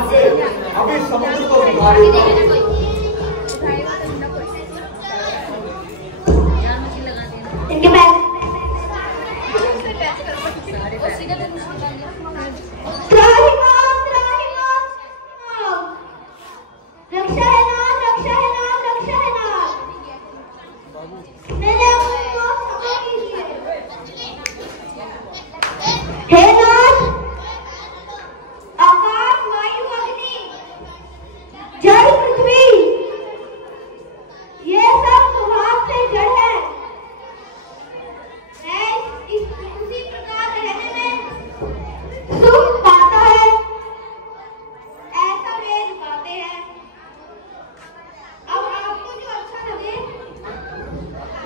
हाथ से अभी समुद्र को भिगा देता हूं। इनके पैर रक्षा है नाथ, रक्षा है नाथ, रक्षा है नाथ। मेरे को क्षमा कीजिए। हे नाथ, आकाश, वायु, अग्नि, जल, पृथ्वी, ये सब स्वभाव से जड़ है। उसी प्रकार रहने में सुख पाता है, ऐसा वेद गाते हैं। अब आपको जो अच्छा लगे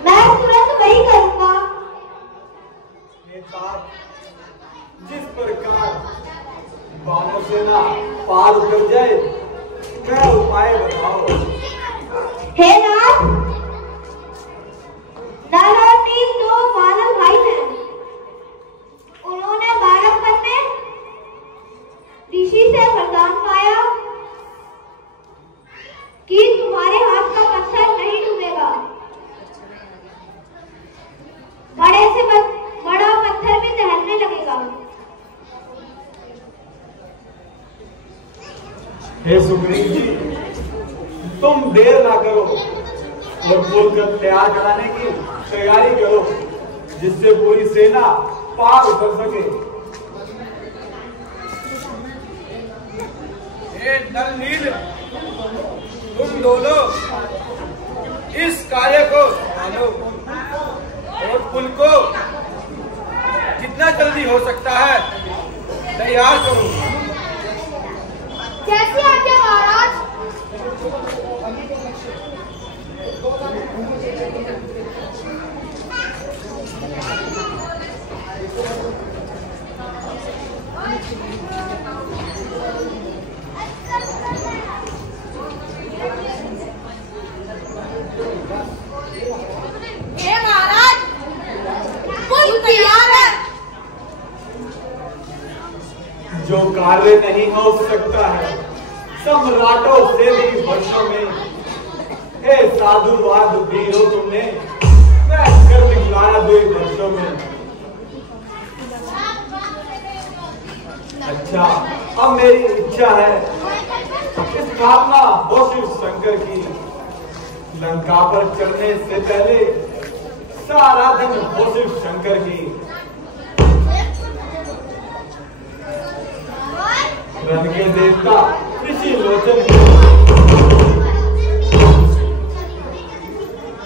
मैं तुरंत वही करूंगा। जिस प्रकार वानर सेना पार उतर जाए, मैं उपाय बताओ। हे नाथ, नल और नील दो वानर भाई हैं। उन्होंने बालकपन में ऋषि से वरदान पाया कि तुम्हारे हाथ का पत्थर नहीं डूबेगा। बड़े से बड़ा पत्थर भी दहलने लगेगा। हे सुग्रीव जी, तुम देर ना करो और पुल कर तैयार कराने की तैयारी करो, जिससे पूरी सेना पार उतर सके। हे नल नील, तुम दोनों इस कार्य को संभालो और पुल को जितना जल्दी हो सकता है तैयार करो। जैसे आज्ञा महाराज। हे महाराज, पुल तैयार है। जो कार्य नहीं हो सकता है सम्राटों से भी वर्षों में, हे साधुवाद वीरो तुमने मैं कर दिखलाया 2 वर्षों में। अच्छा, अब मेरी इच्छा है स्थापना हो शिव शंकर की। लंका पर चढ़ने से पहले सारा धन हो शिव शंकर की। रण के देवता ऋषि लोचन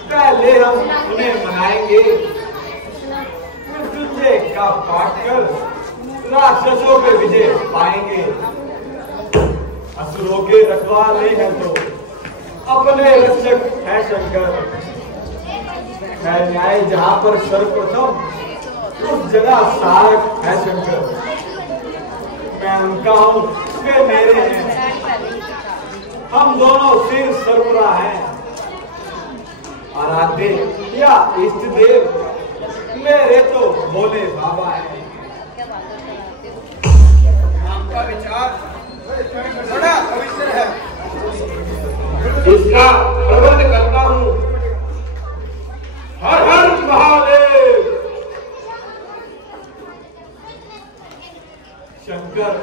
पहले हम उन्हें मनाएंगे, मृत्युंजय का पाठ कर राक्षसों पे विजय पाएंगे। असुरों के रखवाले हैं तो अपने रक्षक है शंकर। है न्याय जहां पर सर्वप्रथम, उस जगह सारक है शंकर। मैं उनका हूं, वे मेरे हैं। हम दोनों सिर सर्वरा हैं। आराध्य या इष्ट देव मेरे तो भोले बाबा हैं। आपका विचार बड़ा पवित्र है, इसका प्रबंध करता हूं। हर हर महादेव। शंकर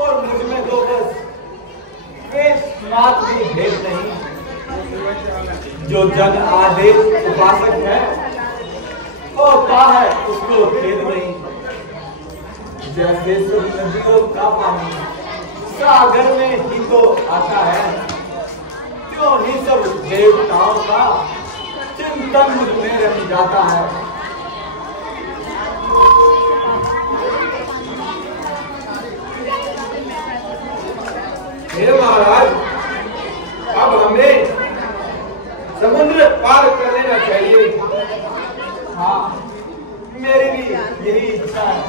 और मुझ में तो बस वेशनाथ भी भेद नहीं। जो जन आदेश उपासक है होता है उसको खेद नहीं। जैसे सब नदियों का पानी सागर में ही तो आता है, क्यों ही सब देवताओं का चिंतन मुझ में रह जाता है। हे महाराज, अब हमें समुद्र पार कर लेना चाहिए। हाँ, मेरी भी यही इच्छा है।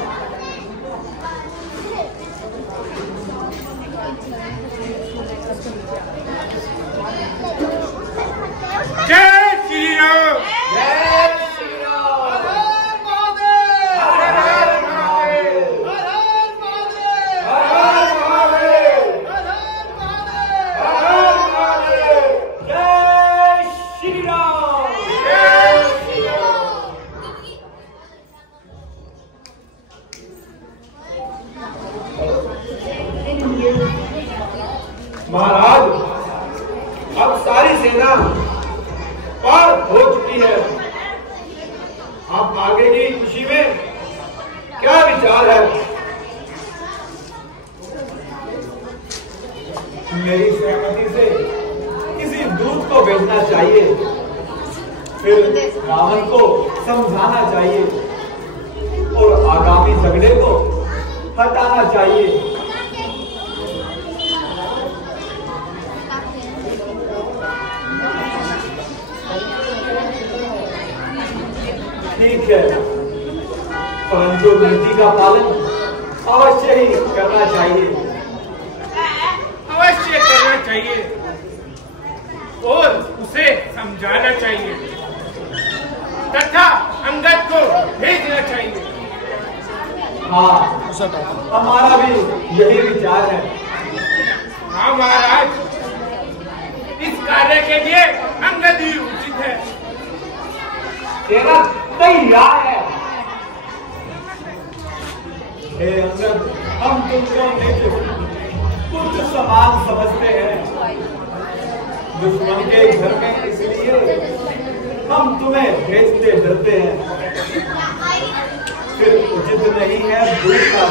जय श्री राम। जय श्री राम। महाराज, अब सारी सेना पार हो चुकी है। आप आगे की खुशी में क्या विचार है? मेरी सहमति से किसी दूत को भेजना चाहिए, फिर रावण को समझाना चाहिए और आगामी झगड़े को हटाना चाहिए। ठीक है, परंतु नीति का पालन अवश्य ही करना चाहिए। अवश्य करना चाहिए और उसे समझाना चाहिए तथा अंगद को भेजना चाहिए। हाँ, हमारा भी यही विचार है। हाँ महाराज, इस कार्य के लिए अंगद ही उचित है। सेना तैयार है। हे अंगद, हम तुमको निज पुत्र समान समझते हैं। दुश्मन के घर में इसलिए हम तुम्हें भेजते डरते हैं। फिर उचित नहीं है दूसरा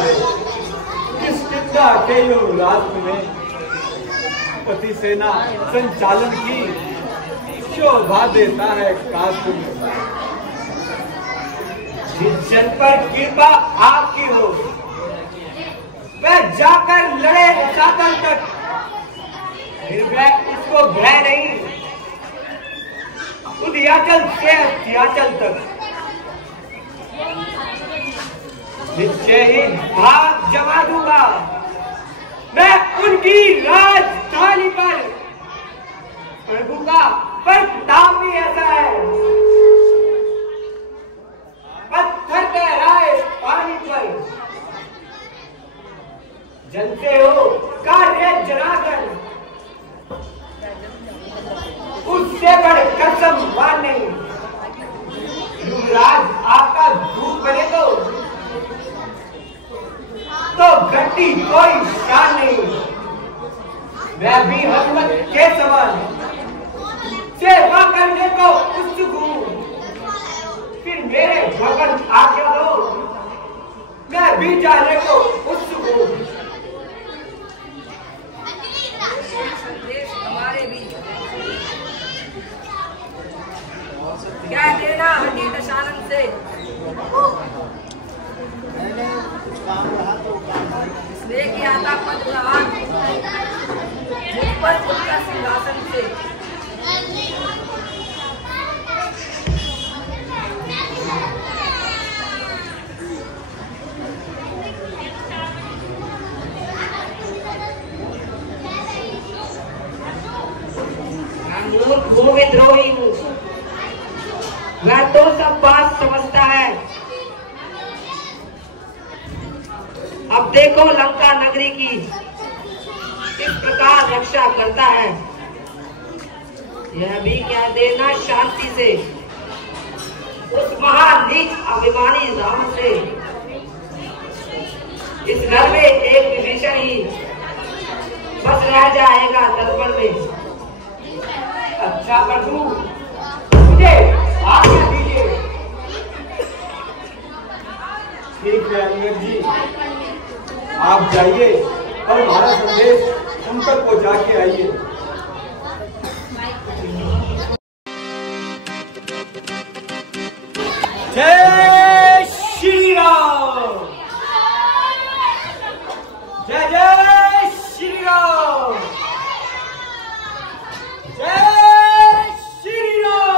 किसकिंदा के राष्ट्र में पति सेना संचालन की शोभा देता है कास्ट में। जिस जन पर कृपा आपकी हो वह जाकर लड़े चातल तक, फिर वह उसको भय नहीं, उदयाचल से हत्याचल तक निश्चय ही भाग जमा दूंगा मैं उनकी राजधानी पर। प्रभु का प्रताप भी ऐसा है, पत्थर तैराए पानी पर। जनते हो कार्य जनाकर, उससे बड़ कसम मान नहीं। युवराज आपका दूत बने तो घटी कोई शान नहीं। मैं भी हनुमत के समान सेवा करने को उत्सुक हूँ। फिर मेरे भगवान आज्ञा दो, मैं भी जाने को उत्सुक हूँ। संदेश हमारे भी क्या देना हड्डी दशानन से, इसलिए कि आता पद प्रहार मुझ पर उसका सिंहासन से। मैं विद्रोही हूँ, वह तो सब बात समझता है। अब देखो लंका नगरी की किस प्रकार रक्षा करता है। यह भी क्या देना शांति से उस महान नीच अभिमानी राम से। इस घर में एक विभीषण ही बस रह जाएगा दर्पण में। अच्छा प्रभु, मुझे आज्ञा दीजिए। ठीक है अंगद जी, आप जाइए और हमारा संदेश उन तक पहुंचा के आइए। जय श्री राम, जय जय श्री राम, जय श्री राम।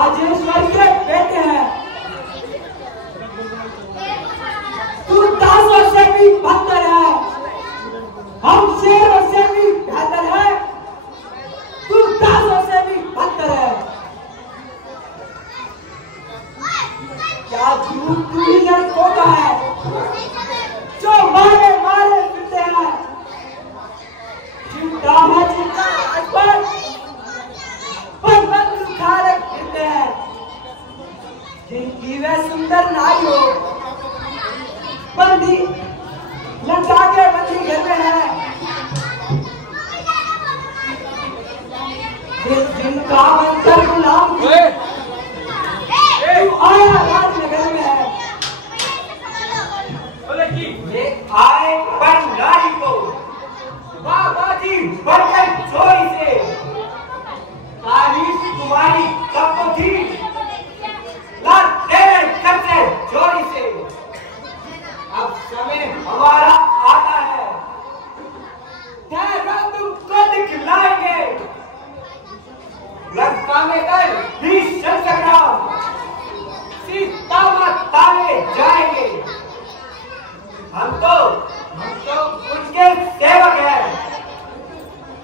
राजेश्वर के बेटे हैं। तू दासों से भी बदतर है, हम शेरों से भी बेहतर है, तू दासों से भी बदतर है। क्या झूठ तू ही लड़कों का है जो मारे मारे फिरते हैं, जिनका है जिनका अकबर बंद उखाड़े फिरते हैं, जिनकी वे सुंदर नारी हो बंदी लटका के बंदी घर में है, जिनका बनकर गुलाम आया राजनगर में है। ये आए बनगाली को बाबाजी बढ़कर चोरी से, तारीफ तुम्हारी कब को थी, ना तेरे करते चोरी से। अब समय हमारा आता है, तेरा तुमको दिखलाएंगे, लंका में कर भीषण संग्राम, सीता माता में जाएंगे। हम तो उनके सेवक हैं,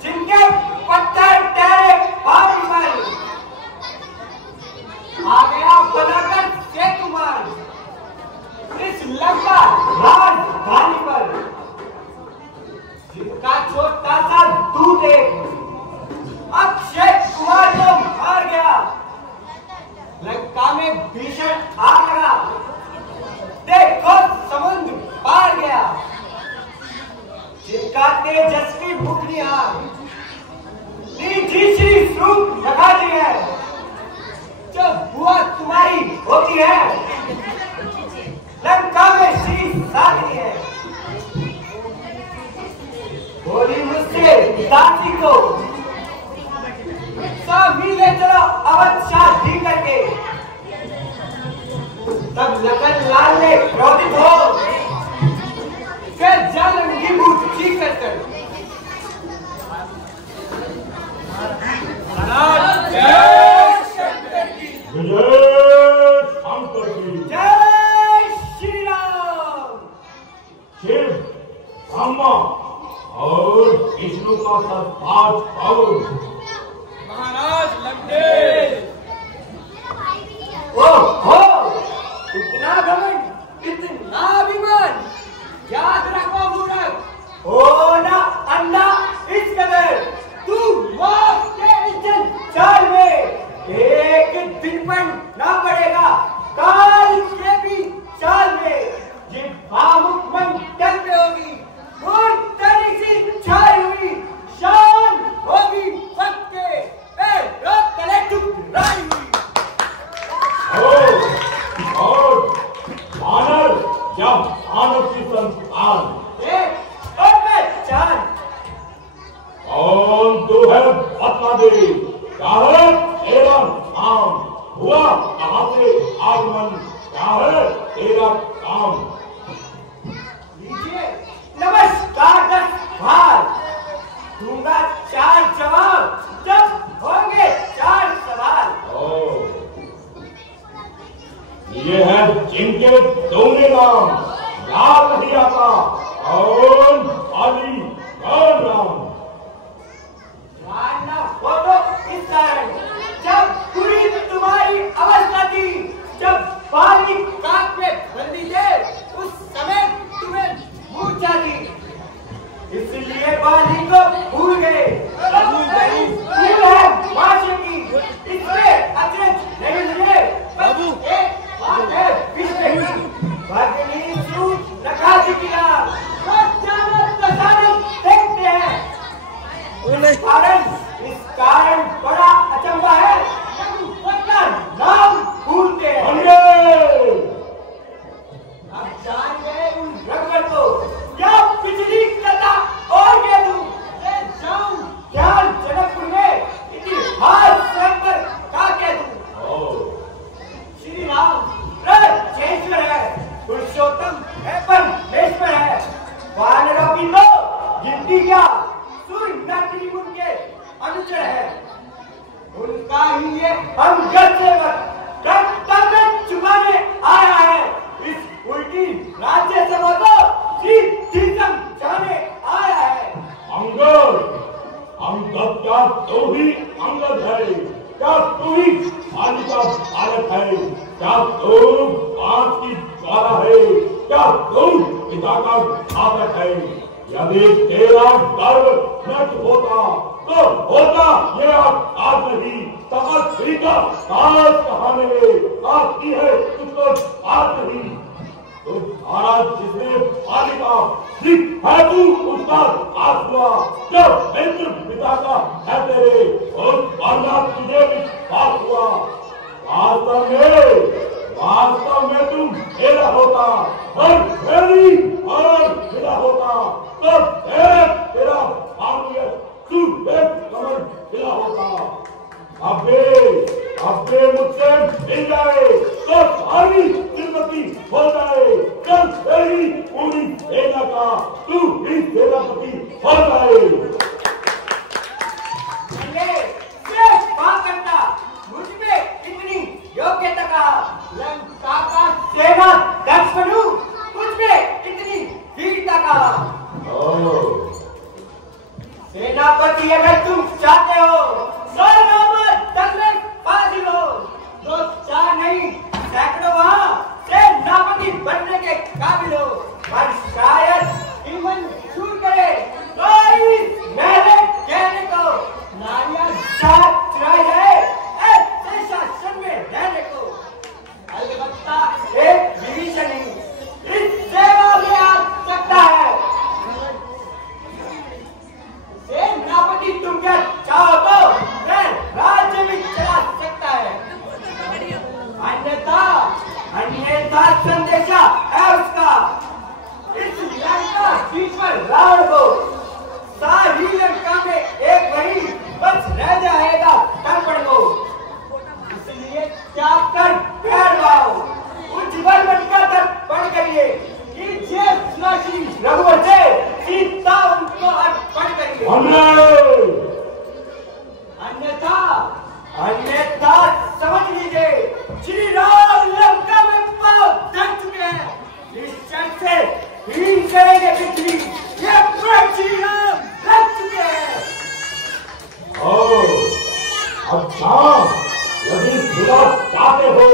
जिनके पत्थर तेरे पानी पर आ गया बनाकर सेतुमान, इस लंका राजधानी पर, जिनका छोटा सा दूध अक्षय कुमार को मार गया, लंका में भीषण आग लगा, देखो समुद्र पार गया, जिनका तेजस्वी मुखनिहार निजी श्री स्वरूप लगा दी है, जो बुआ तुम्हारी होती है, लंका में श्री साधी है। बोली मुझसे दासी को सभी ले चलो अवध शादी करके, तब लखन लाल ने क्रोधित हो फिर जल की मूर्ति कर जय श्री राम। शिव ब्रह्मा और विष्णु का सत्पाठ कौन? महाराज लंकेश। ओहो, इतना घमंड, इतना अभिमान, याद रखो मूर्ख, होना अन्ना इस कदर, तू मौत के इस चाल में एक दिन पर ना पड़ेगा, काल के भी चाल में ये भावुक मन टल में होगी, और तेरी सी छाई हुई शान होगी वक्त के रोक तले टुकराई हुई। और मानव जब मानव की संस्कार कौन तू है बता दे, क्या है तेरा नाम, हुआ कहाँ से आगमन, क्या है तेरा काम? लीजिए नमस्कार दस भार, दूंगा 4 जवाब जब होंगे 4 सवाल। ये है जिनके दोनों नाम याद नहीं आता, कौन अली कौन राम? जानना हो तो इस कारण, जब पूरी तुम्हारी अवस्था थी, जब पानी काट में बंदी थे, उस समय तुम्हें मूर्छा थी, इसलिए पानी को भूल गए। भूल है माशे की, इसमें अतिरिक्त नहीं मिले। बाबू एक बात है, भगनी सूट नकाशी किया, क्या तुम आज की ज्वाला है? क्या तुम पिता का घातक है? यदि तेरा गर्व नष्ट होता तो होता ये आज नहीं, तपस्वी का काज कहाने आपकी है तुझको आज नहीं। तो धारा जिसने बालिका है तू उसका आज हुआ, जब मित्र पिता का है तेरे और वरना तुझे भी पास हुआ। वास्तव में तुम मेरा होता और मेरी और मेरा होता तो तेरा भाग्य तू एक कमर मिला होता। अब मुझसे मिल जाए तो सारी जिंदगी हो जाए, कल तेरी पूरी सेना का तू ही सेनापति हो जाए। मुझमें इतनी योग्यता का लंका का सेना दक्ष बनूं, मुझमें इतनी वीरता का। सेनापति अगर तुम चाहते हो तो चार नहीं सैकड़ों वहां सेनापति बनने के काबिल हो, पर शायद ईमन छूट करे कोई मेरे कहने को नारियां साथ चुराई जाए ऐसे शासन में रहने को। अलबत्ता एक विभीषण नहीं इस सेवा में आ सकता है। सेनापति तुम क्या चाहो तो मैं राज्य में चला सकता है, अन्यथा संदेशा है उसका इस लंका सीट पर रावण को। सारी लंका में एक वही बस रह जाएगा तर्पण को। इसलिए त्याग कर बैठ जाओ, उज्ज्वल बनकर तर्पण करिए, कीजिए श्री रघुवर से सीता उनको अर्पण करिए। अन्यथा समझ लीजिए श्री राम लंका में पांव धर चुके हैं। इस क्षण से हीन करेंगे पृथ्वी, ये श्री राम लग चुके हैं। अच्छा, यदि खुदा चाहते हो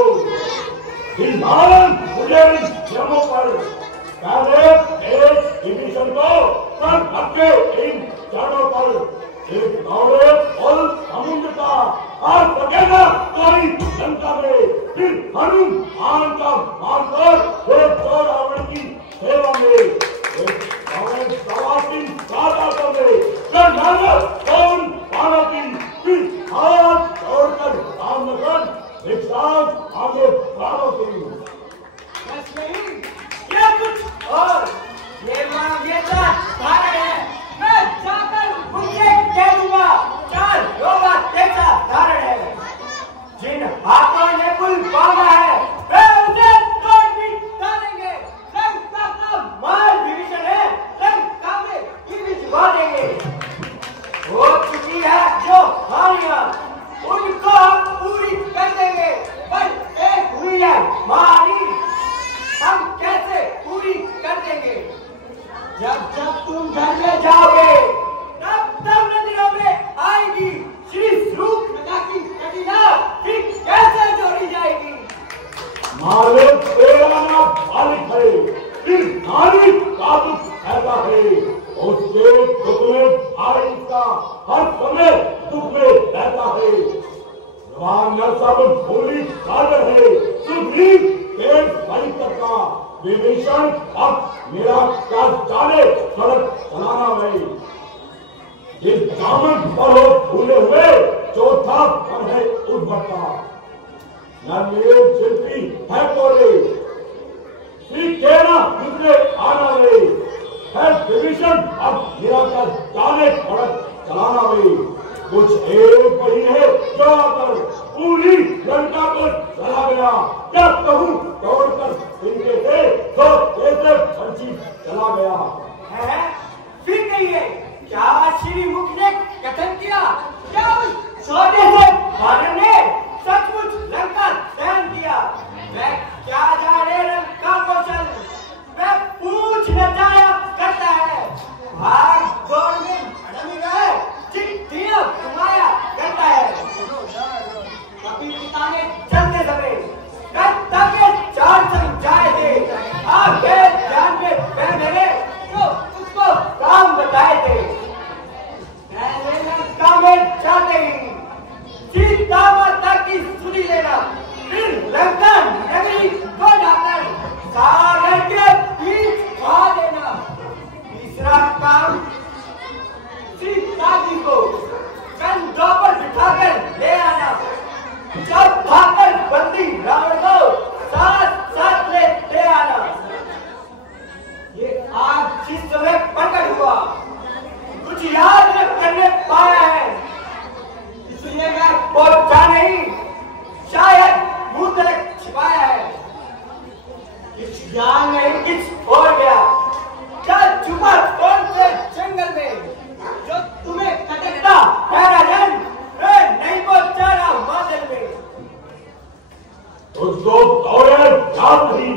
मुझे जमों पर पहले एक विभीषण को कर रखे इन चरणों पर एक दौड़े और समुद्र का और सकेगा कोई लंका में, फिर हनुमान का मानकर एक दो रावण की सेवा में, एक सवासी सादा में कौन पाना की, फिर हाथ छोड़कर सामने कर एक साथ आगे प्राणों की। क्या कुछ और ये मांगेगा कारण है, मैं जाकर उनसे कह दूंगा चार योगा तेजा धारण है। जिन हाथों ने कुल बांधा है वे उसे तोड़ भी डालेंगे। लंका का माल विभीषण है, लंका में ही भिजवा देंगे। हो चुकी है जो हानियां उनको हम पूरी कर देंगे, पर एक हुई है मारी हम कैसे पूरी कर देंगे। जब तुम घर में जाओगे तब नदियों में आएगी श्री रूप की कटिया, फिर कैसे जोड़ी जाएगी। मालिक तेरा नाम मालिक है, फिर नारी का दुख ऐसा है, उसके दुख में भाई का हर समय दुख में रहता है। जवान सब भूली सागर है, सुग्रीव पेड़ भाई का विभीषण अब मेरा क्या जाने सड़क चलाना नहीं। इस दामन पर हो भूले हुए चौथा पर है उद्भट्टा, न मेरे शिल्पी है कोरे, श्री कहना मुझे आना ले है विभीषण अब मेरा क्या जाने सड़क चलाना नहीं। कुछ एक वही है जो आकर पूरी लंका को चला गया, क्या कहूँ दौड़कर इनके से तो कैसे पंछी चला गया है। फिर कहिए क्या श्रीमुख ने कथन किया, क्या उस सोने से भारण ने सचमुच लंका दहन किया। मैं क्या जाने लंका को चल, मैं पूछ न जाया करता है। भाग दौड़ में भड़क गए चिट्ठियां घुमाया करता है। कभी पिता ने चलते समय जान नहीं किस और गया। चल छुपा कौन से जंगल में जो तुम्हें खटकता है राजन, नहीं पहुंचाना मंजिल में। तुझको दौड़े याद नहीं,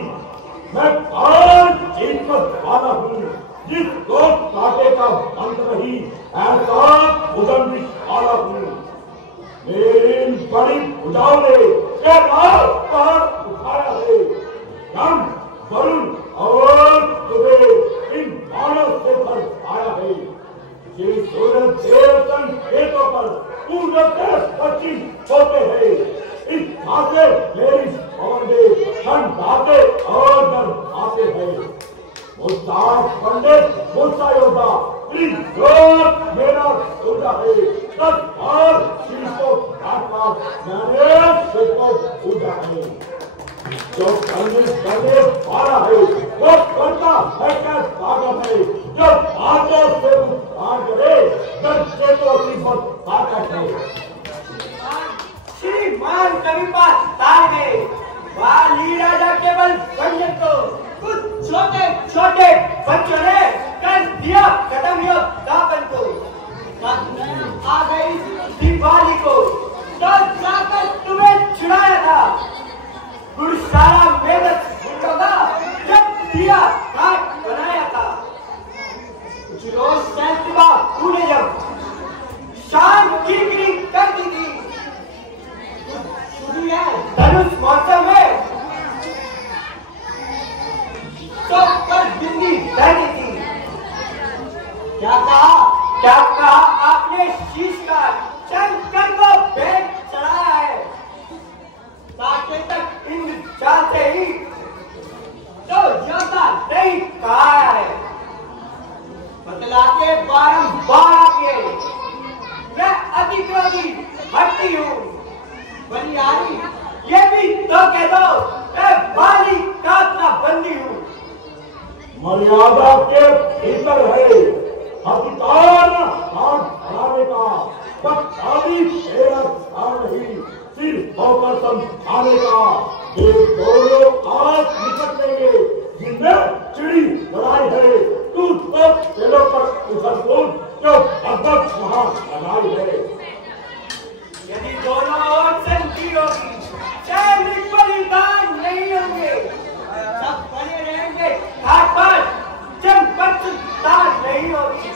मैं काल जीत वाला हूँ, जिसको काटे का अंत नहीं ऐसा उदम वाला हूँ। मेरी बड़ी भुजाओं ने पहाड़ उठाया है, हम वरुण और तुम्हें इन बाणों से भर आया है। ये सूरज देवतन खेतों पर पूरते पक्षी होते हैं, इस घासे मेरी पौधे ठंडाते और डर आते हैं। मुस्ता पंडित मुस्ता योद्धा मेरा सोचा है, 10 बार शीशों काटना मैंने सिर्फ पूजा है। जो करने वाला है वो करता है क्या ताकत है, जो बातों से उद्धार करे दर्जे तो सिर्फ ताकत है। श्रीमान कवि पास तार गए, वाली राजा केवल बंजर को कुछ छोटे छोटे बच्चों ने कर दिया खत्म यो दापन को। आ गई दिवाली को तो जाकर तुम्हें छुड़ाया था, गुरसारा मेहनत का जब दिया काट बनाया था। कुछ रोज सैंतीवा तूने जब शाम की कर दी थी, धनुष मौसम में तो पर बिंदी रहती थी। क्या कहा आपने शीश का शंकर को भेंट चढ़ाया है, ताकि तक इन चाहते ही तो ज्यादा नहीं कहा है। बतला के बारंबार के मैं अति क्रोधी हटती हूँ, बलिहारी ये भी तो कह दो मैं बाली का बंदी हूँ। मर्यादा के भीतर है अधिकार हाथ बढ़ाने का, पक्षाली तेरा स्थान नहीं सिर होकर समझाने का। ये दोनों आज निकट लेंगे जिनमें चिड़ी लड़ाई है, तू सब पेड़ों पर उछल कूद जो अद्भुत वहां लगाई है। यदि दोनों ओर संधि होगी, चाहे बलिदान नहीं होंगे, सब बने रहेंगे घाट पर, जब बचता नहीं होगी।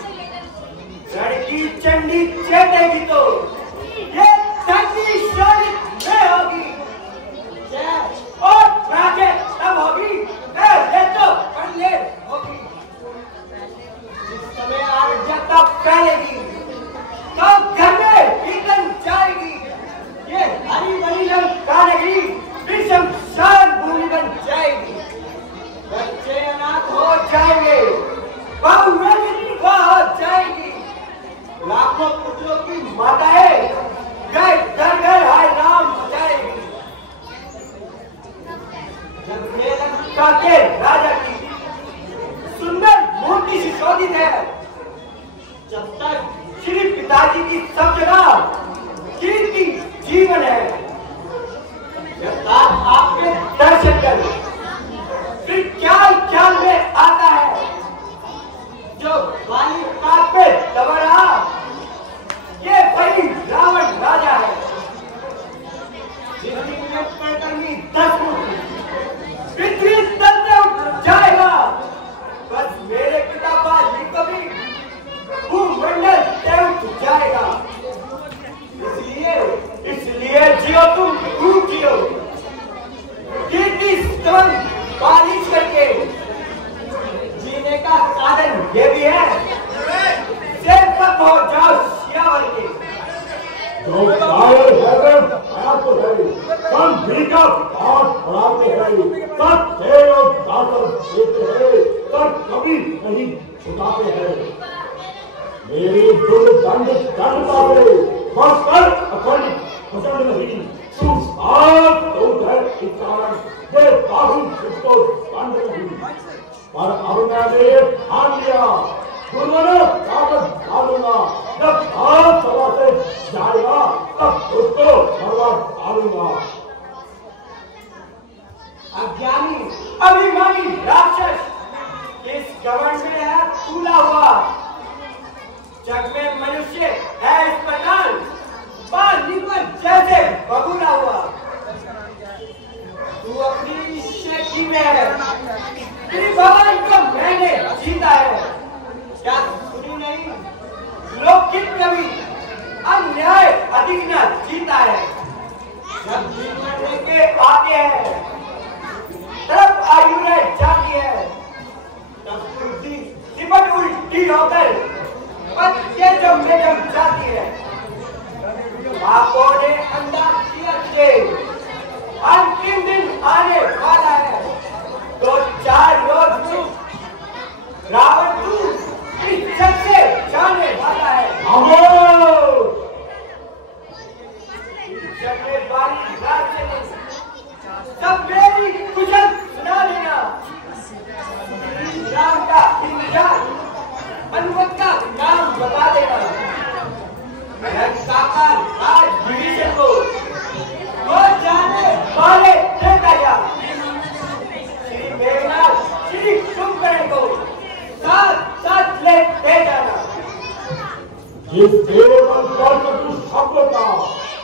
लड़की चंडी चेतेगी तो ये धरती शोरित में होगी, और राजे तब होगी ये तो पहले होगी। इस समय आर्जता फैलेगी तो घर में ईंधन जाएगी, ये हरी भरी लंकानेगी विषम शान भूमि बन जाएगी। बच्चे अनाथ हो जाएंगे, बहुएं विधवा हो जाएगी, लाखों पुत्रों की माताएं घर घर हाय नाम जाएगी। जब ये लंका के राजा की सुंदर मूर्ति सुशोभित है, जब तक श्री पिताजी की सब जगह कीर्ति जीवन है, जब तक आपके दर्शन कर फिर क्या में आता है। जो वाली काट पे दबा रहा ये वही रावण राजा है, जिसकी पड़कनी 10 फुट पृथ्वी स्तर से उठ जाएगा। बस मेरे पिता बाली को भी भूमंडल से उठ जाएगा। इसलिए जियो तुम खूब जियो, कीर्ति स्तवन बालिश करके जीने का साधन ये भी है, सिर पर पहुंच जाओ श्यावर के। जो कायर है आया तो है, हम भीगा हाथ बढ़ाते हैं, सब थे और दातर देते हैं, पर कभी नहीं छुटाते हैं। मेरी दुर्दंड दंड पावे, बस कर अखंड पसंद नहीं, तू आज तो है इस कारण ये बाहु इसको दंड नहीं। पर अब मैंने ठान लिया, गुरुने कागज डालूंगा, जब हाथ सभा से जाएगा तब उसको भरवा डालूंगा। अज्ञानी अभिमानी राक्षस इस घमंड में है फूला हुआ। जग में मनुष्य है इस प्रकार बालीपन जैसे बबूला हुआ। तू अपनी शक्ति में है, त्रिभुवन को मैंने जीता है। क्या सुनी नहीं लौकिक कवि अन्याय अधिक न जीता है। जब जीवन लेके आते हैं तब आयु रह जाती है। तब कुर्सी सिमट उल्टी होकर बच्चे जम में जम जाती है। बापों ने अंदाज किया थे अंतिम दिन आने वाला है, तो 4 रोज में रावण तू इस जग से जाने वाला है। जब मैं बारी रात से नहीं, तब मेरी कुशल सुना लेना। राम का इंतजार अनुमत का नाम बता देना। काका आज विभीषण को वो जाने वाले देता जा। श्री मेघनाथ श्री कुंभकर्ण को साथ साथ ले जाना। जिस देवल पर तू शब्द का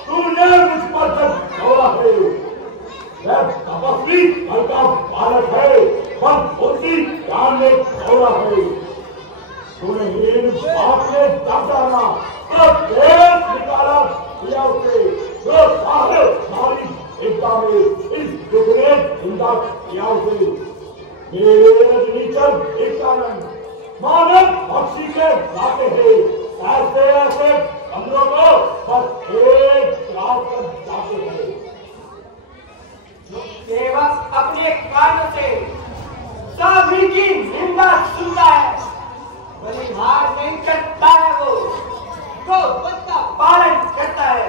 तूने मुझ पर जब छोड़ा है, वह तपस्वी फल का बालक है, पर बुद्धि ज्ञान में छोड़ा है। तूने इन बाप ने दब डाला तो देश निकाला दिया उसे, जो सारे सारी एकता में इस दुख ने जिंदा किया उसे। मेरे रजनीचर एकानंद मानव पक्षी के लाते हैं, ऐसे ऐसे बंदरों को बस एक रात तक जाते हैं। सेवक अपने कानों से सभी की निंदा सुनता है, बलिहार नहीं करता है। वो बच्चा पालन करता है,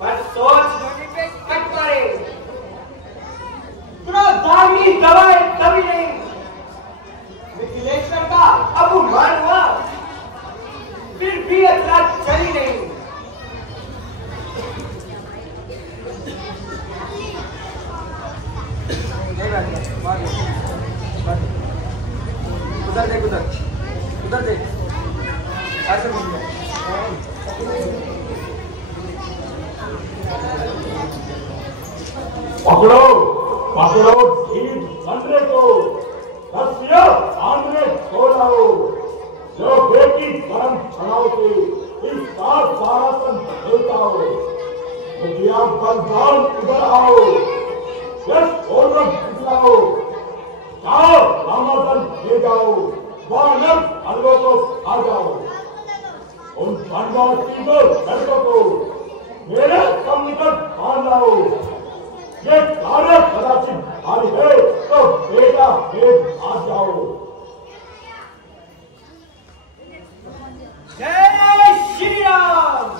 पर सोच होने पे कट पड़े। क्रोधाग्नि दवाए कभी नहीं। मिथिलेश्वर का अपमान हुआ, फिर भी अतरा चली नहीं। उधर देख, उधर देख, ऐसे पकड़ो पकड़ो ठीक बंदरे को, रस्सियों आंध्रे छोड़ाओ। जो बेटी गरम छड़ाओ के इस बात सारा सन खेलता हो। मुखिया बलदान उधर आओ, यश और खिलाओ। जाओ रामादन ले जाओ, वानर अलगों को आ जाओ। उन बनवासी को लड़कों को मेरे सन्निकट आ लाओ। ये कार्य कदाचित भारी है तो बेटा भेद आ जाओ। जय श्री राम।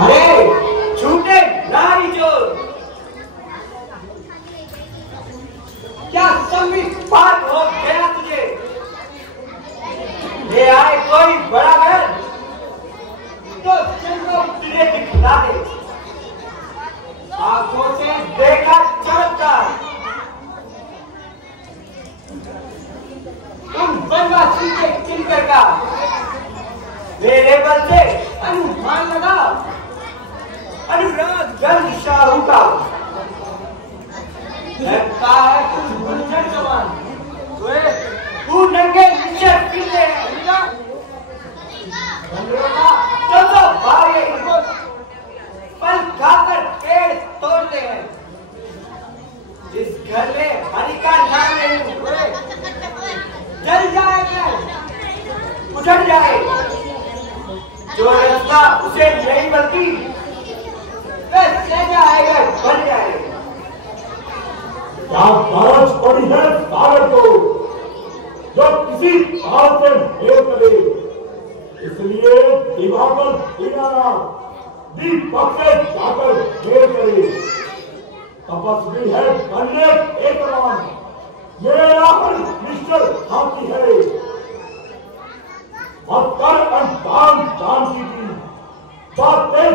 अरे छूटे नारी चोर, क्या संबित बात हो गया तुझे? ले आए कोई बड़ा बहन तो चलो तुझे दिखला दे। आंखों से देखा चमत्कार, तुम बनवासी के किंकर का मेरे बल से अनुमान लगा। अनुराग गंज शाहू का लगता है कुछ गुंजन जवान। तू नंगे नीचे फिरते हैं, चलो भागे पल खाकर पेड़ तोड़ते हैं। जिस घर में हरि का नाम नहीं जल जाएगा, उजड़ जाए। जो रास्ता उसे नहीं बल्कि जाएगा बन जाए। क्या गरज पड़ी है सागर को जो किसी काल से भेद करे। इसलिए दिवाकर दीनानाथ दीपक से जाकर भेद करे। तपस्वी है कन्या एकमान ये रावण मिस्टर हाथी है और कर दान जानकी की बातें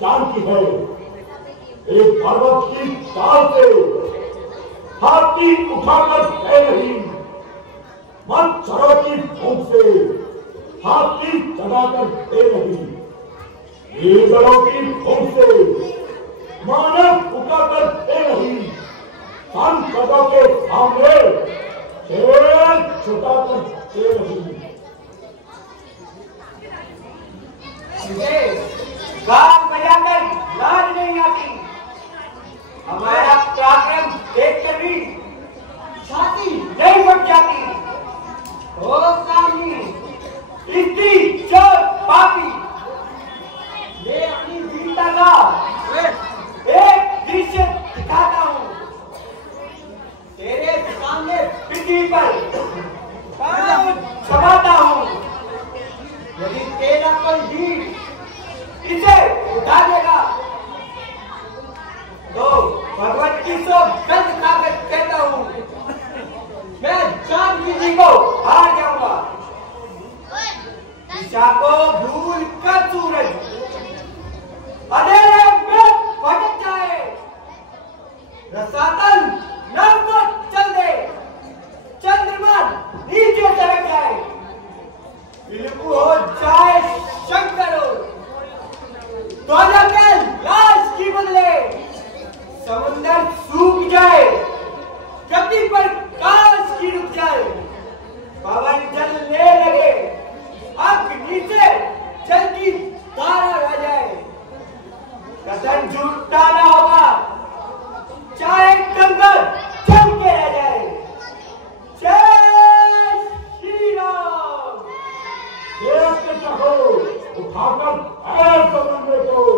जानकी है। एक पर्वत की डाल से हाथी उठाकर दे रही, मच्छरों की भूख से हाथी चढ़ाकर दे रही, ईगलों की भूख से मानव उठाकर दे रही, संकटों के सामने शेर छुटाकर दे रही। मुझे गान बजाकर लाज नहीं आती, हमारा पराक्रम देखकर भी छाती नहीं फट जाती। ओ कामी, इतनी चोर पापी, मैं अपनी वीरता का एक दृश्य दिखाता हूँ। तेरे सामने पृथ्वी पर समाता हूँ। यदि तेरा कोई वीर इसे उठा देगा तो भगवत की सो गंध खाकर कहता हूँ, मैं जानकी जी को हार जाऊंगा। दिशा को भूल कर सूरज अंधेरे में भटक जाए, रसातल नभ को चल दे, चंद्रमा नीचे चढ़ जाए, बिल्कुल हो जाए शंकर, ध्वजा के लाश की बदले समुद्र सूख जाए, गति पर काश की रुक जाए, पवन चलने लगे, अग्नि से जल की धारा रह जाए, कदम झूठा न होगा, चाहे कंकर चल के रह जाए। जय श्री राम। देश के चाहो उठाकर पैर समझने को।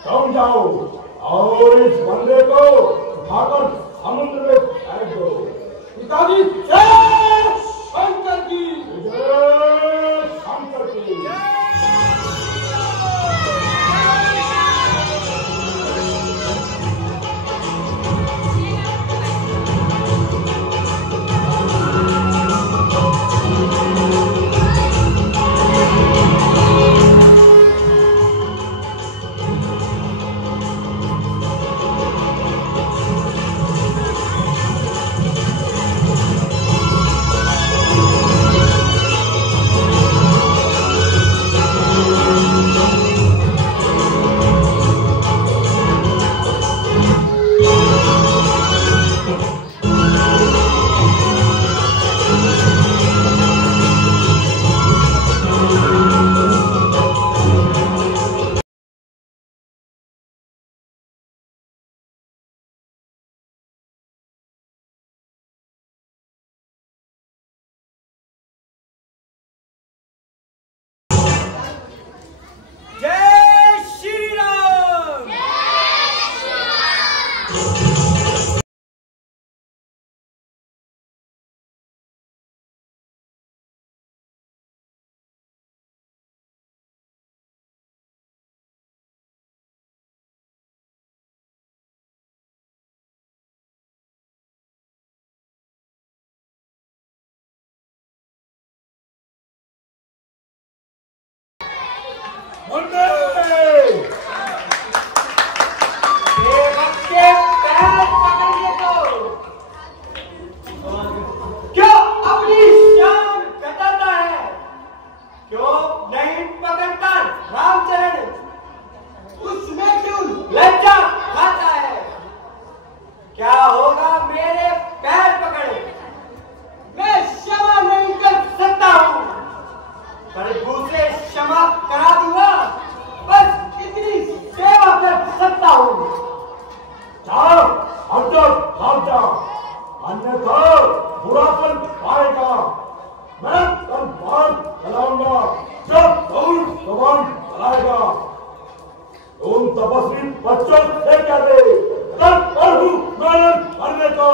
कम जाओ और इस बंदे को उठाकर समुद्र में फेंक दो। पिताजी जय शंकर की। जय शंकर की। सेवक के पैर पकड़ने को क्यों अपनी शान घटाता है? क्यों नहीं पकड़ता रामचरण? उसमें क्यों लज्जा खाता है? क्या होगा मेरे पैर पकड़े? मैं क्षमा नहीं कर सकता हूँ, प्रभु से क्षमा करा दूंगा, बस इतनी सेवा कर सकता हूँ। जाओ, हट जा, अन्यथा बुरापन पाएगा। मैं तलवार चलाऊंगा जब कौन कमान चलाएगा। तुम तपस्वी बच्चों से क्या दे तब प्रभु मेहनत करने को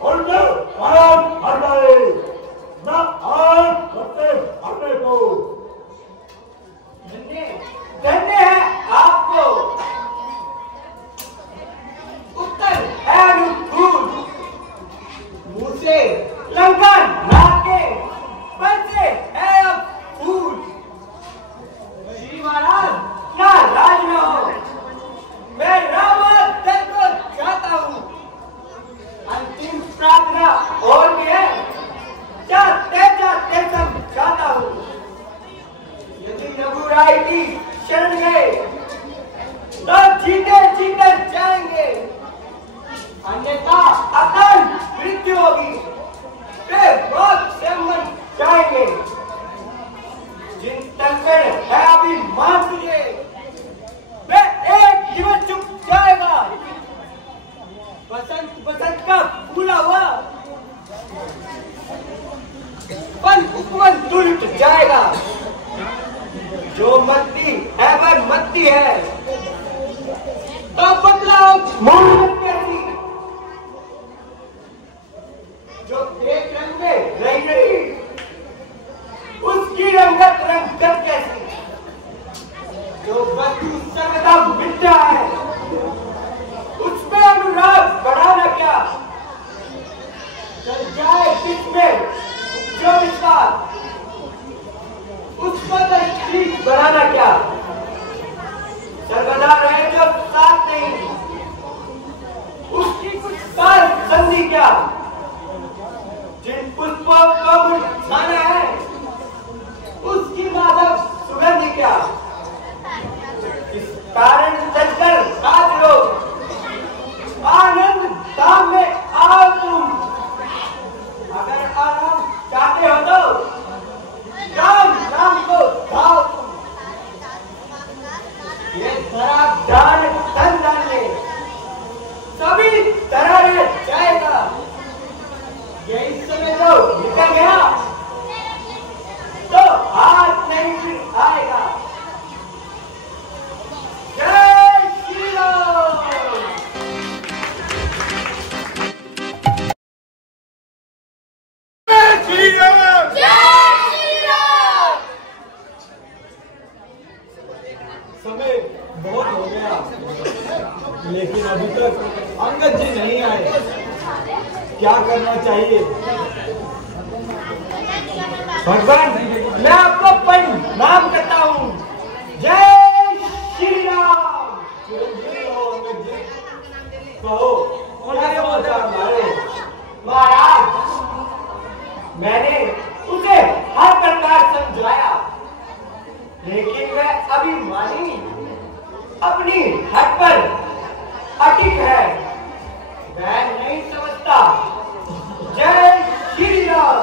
और मैं पार हट जाए न आज करते हटने को। धन्य है आपको, उत्तर है अनुकूल। मुंह से लंका नाक के पर से है अब फूल। श्री महाराज नाराज न हो, मैं रामादर को चाहता हूँ। अंतिम प्रार्थना और भी है, जाते जाते समझाता हूँ। यदि रघुराय की शरण गए तो जीते जीते जाएंगे, अन्यथा अकाल मृत्यु होगी, वे बहुत से मर जाएंगे। जिन तक है अभिमान तुझे, वे एक दिवस चुप जाएगा। बसंत का फूला हुआ पल उपवन दुलट जाएगा। जो मत्ती है वह मत्ती है, तो बदलाव मूर्ख कैसी। जो एक रंग में रही रही, उसकी रंगत रंगत कैसी। जो वस्तु सर्वदा मिथ्या है, उसमें अनुराग बढ़ाना क्या। चल जाए बीच में जो विश्वास, उसको तो ठीक बढ़ाना क्या। सर्वदा रहे जो साथ नहीं, उसकी कुछ सार संधि क्या। जिन पुष्पों को मुरझाना है, उसकी माधव सुगंधि क्या। इस कारण चलकर आज लोग आनंद धाम में आओ तुम। अगर आराम चाहते हो तो राम राम को धाओ तुम। ये धरा दान धन डालने सभी तरह रह जाएगा। यही समय तो निकल गया तो हाथ नहीं फिर आएगा। जय श्री राम। समय बहुत हो गया, लेकिन अभी तक अंगद जी नहीं आए। क्या करना चाहिए? भगवान, मैं आपको प्रणाम करता हूँ। जय श्री राम। चिरंजीवी हो अंगद जी। कहो, क्या समाचार लाए? महाराज, मैंने उसे हर प्रकार समझाया, लेकिन वह अभिमानी अपनी हद पर अटिक है। वह नहीं समझता। जय श्री राम।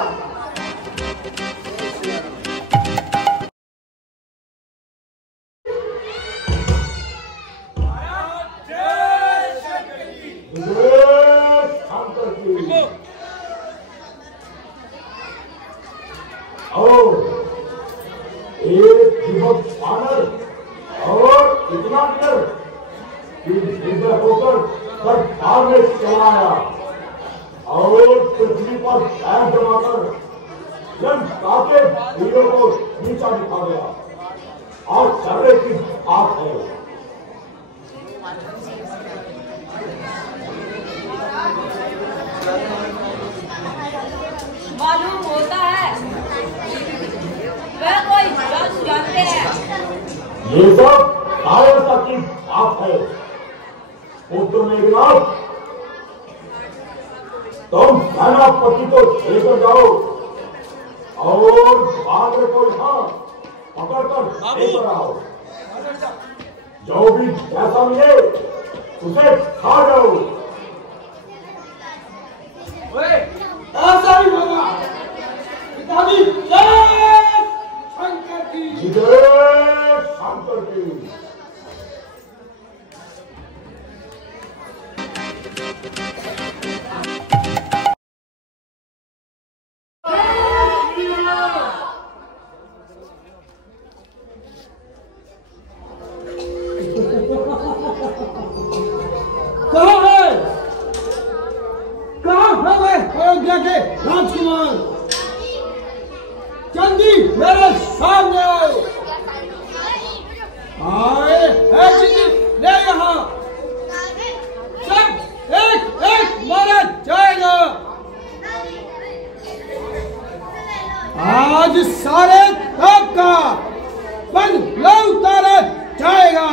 एक युवक वानर और इतना निडर कि निर्भय होकर संसार में चला आया और पृथ्वी पर पैर जमाकर लंका के वीरों को नीचा दिखा गया और चर्रे की बात है। मालूम होता है वह कोई जादू जानते हैं। ये सब कायरता की बात है। पुत्र मेघनाथ, तुम सेनापति को लेकर जाओ और बादल को यहाँ पकड़कर लेकर आओ। जो भी जैसा मिले उसे खा जाओ। ऐसा ही होगा। पिताजी जय शंकर की। जय शंकर की। राजकुमार जल्दी मेरे सामने आओ। आए ले यहाँ सब एक एक मारा जाएगा। आज सारे तब का बंगला उतारा जाएगा।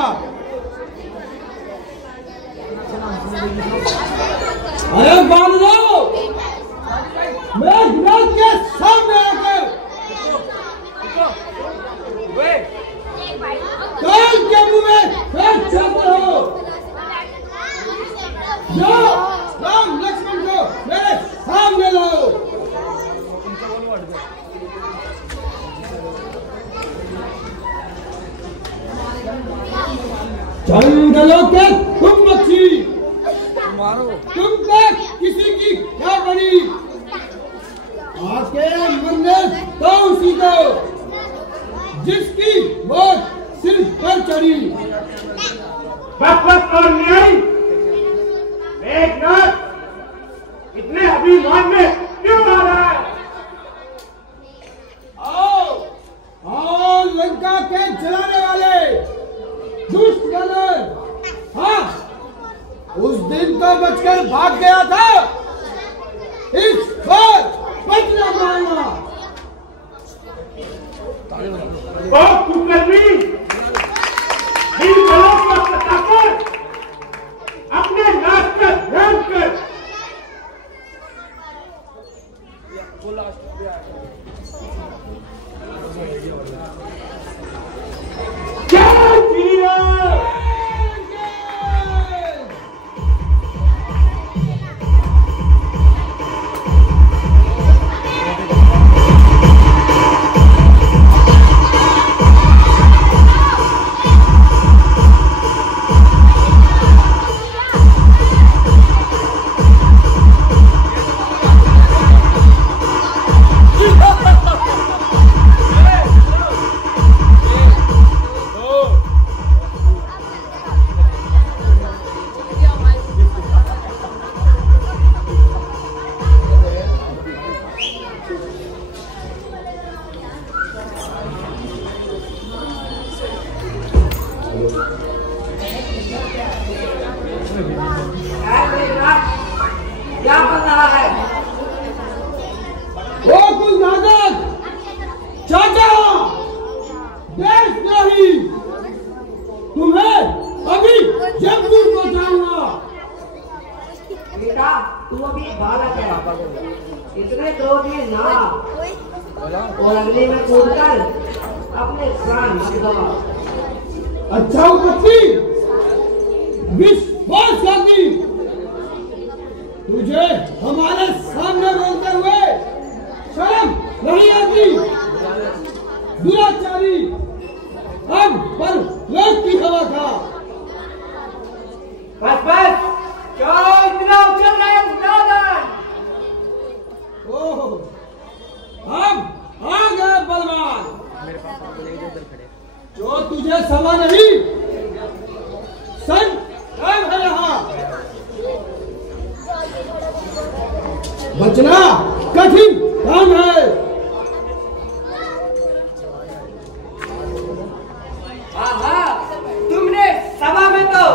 अरे बांधो मेघनाथ के सामने आकर काल के मुंह में फेंक सकते हो। जाओ राम लक्ष्मण को मेरे सामने लाओ। जंगलों के तुम मच्छी, तुम तक किसी की क्या बनी। आके मंदिर तो उसी को जिसकी मौत सिर्फ पर चढ़ी। बस और नहीं। मेघनाथ इतने अभिमान में क्यों आ रहा है? आओ लंका के जलाने वाले दुष्ट गणर। हाँ, उस दिन तो बचकर भाग गया था, इस बार बदला पाएगा। बहुत कुकर्मी, इन बलों का बताकर अपने नाश का ध्यान कर। जय श्री राम। क्या कर रहा है? वो कुल नाटक चाचा देश नहीं, तुम्हें अभी जयपुर पहुंचाऊंगा। बेटा तू अभी बालक है, इतने क्रोधी ना और अगले में कूदकर अपने प्राण मत गवा। अच्छा उपति विश्वास करती, तुझे हमारे सामने बोलते हुए शर्म नहीं आती। दुराचारी, अब पर लोग की हवा था। बस बस, क्यों इतना उछल रहे नादान? ओह, अब आ गए बलवान। जो तुझे समा नहीं, सन है यहाँ। बचना कठिन काम है। तुमने सभा में तो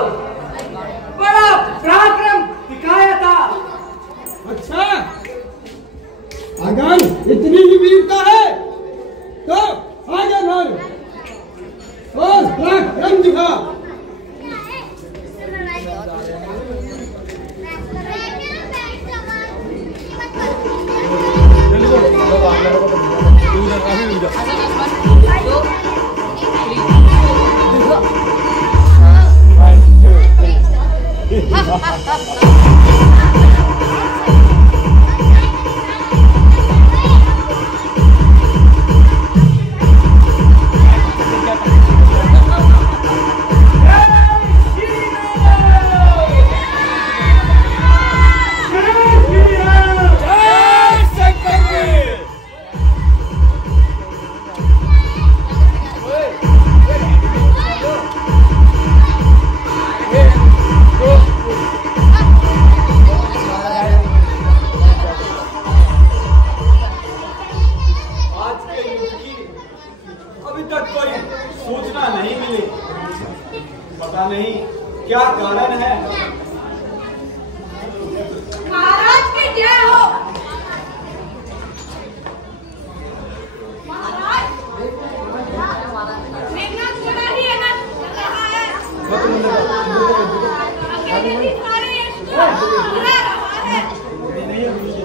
बड़ा पराक्रम दिखाया था। अच्छा, अगर इतनी ही वीरता है तो आगे बढ़ और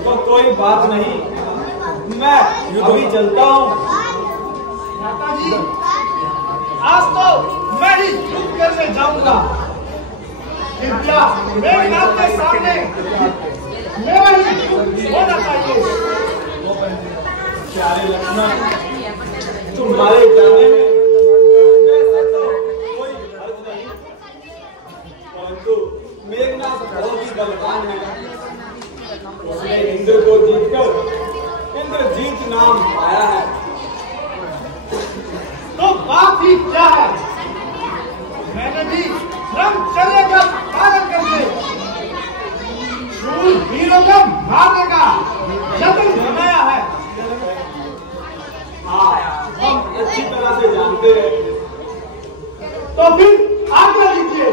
तो कोई बात नहीं, मैं अभी चलता हूँ। जी, आज तो मैं ही युद्ध करने जाऊंगा। विद्या मेरे नाम के सामने मेरा ही युद्ध होना चाहिए। प्यारे लक्ष्मण, तुम्हारे जाने में वैसे तो कोई हर्ज नहीं, परंतु मेघनाथ बहुत ही बलवान है। उसने इंद्र को जीतकर इंद्रजीत नाम पाया है। तो बात ही क्या है? मैंने भी ब्रह्मचर्य का पालन करके शूर वीरों को मारने का जतन बनाया है। हाँ, हम अच्छी तरह से जानते हैं। तो फिर आज्ञा लीजिए,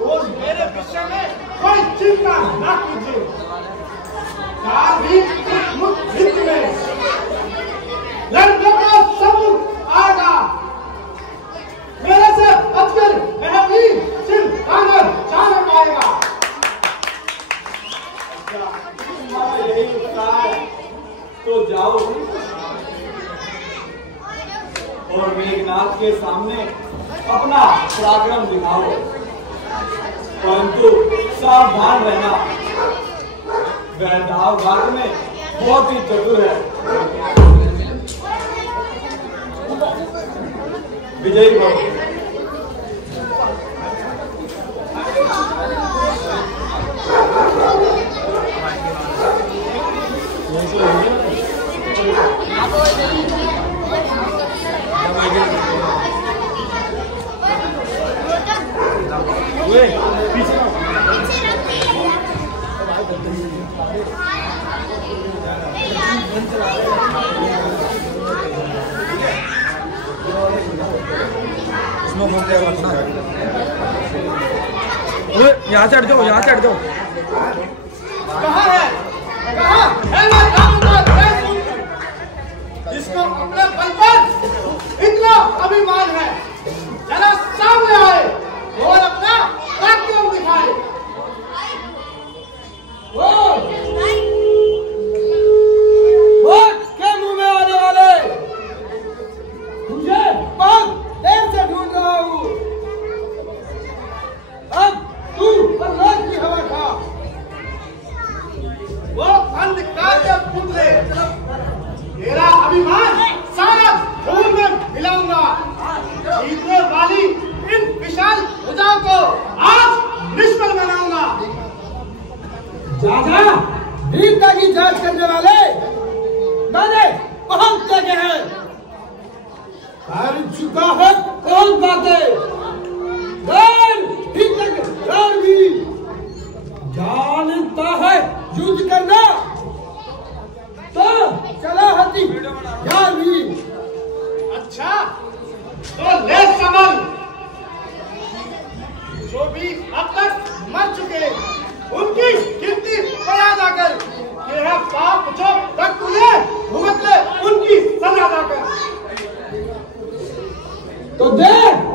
रोज मेरे विषय में कोई चिंता न कीजिए। हित में लड़कों का सम्मुख आएगा। मेरे से अजगर महवी चिंतागर जाने पाएगा। तुम्हारा यही उत्साह है, तो जाओ और मेघनाथ के सामने अपना पराक्रम दिखाओ, परंतु सावधान रहना, वह दाव घाट में बहुत ही चतुर है। विजयी भव। यहाँ से हट जाओ, यहाँ से हट जाओ। कहाँ है? कहाँ है? जिसको अपने बल पर इतना अभिमान है, जरा सामने आए और अपना पराक्रम दिखाए। क्या मुंह में आने वाले? मुझे बहुत देर से ढूंढ रहा हूँ। अब तू बरसात की हवा खा। वो अंधकार के पुतले, तेरा अभिमान सारा धूल में मिलाऊंगा। जीतने वाली इन विशाल भुजाओं को आज निष्फल बनाऊंगा। राजा, वीरता की जांच करने वाले मैंने बहुत देखे हैं। कर चुका है बहुत बातें। भी जानता है युद्ध करना, तो चला हती यार भी। अच्छा, तो ले समझ, जो भी अब तक मर चुके उनकी गिनती बया जाकर, यह पाप जो तक उन्हें भुगत ले उनकी सजा जाकर। तो देख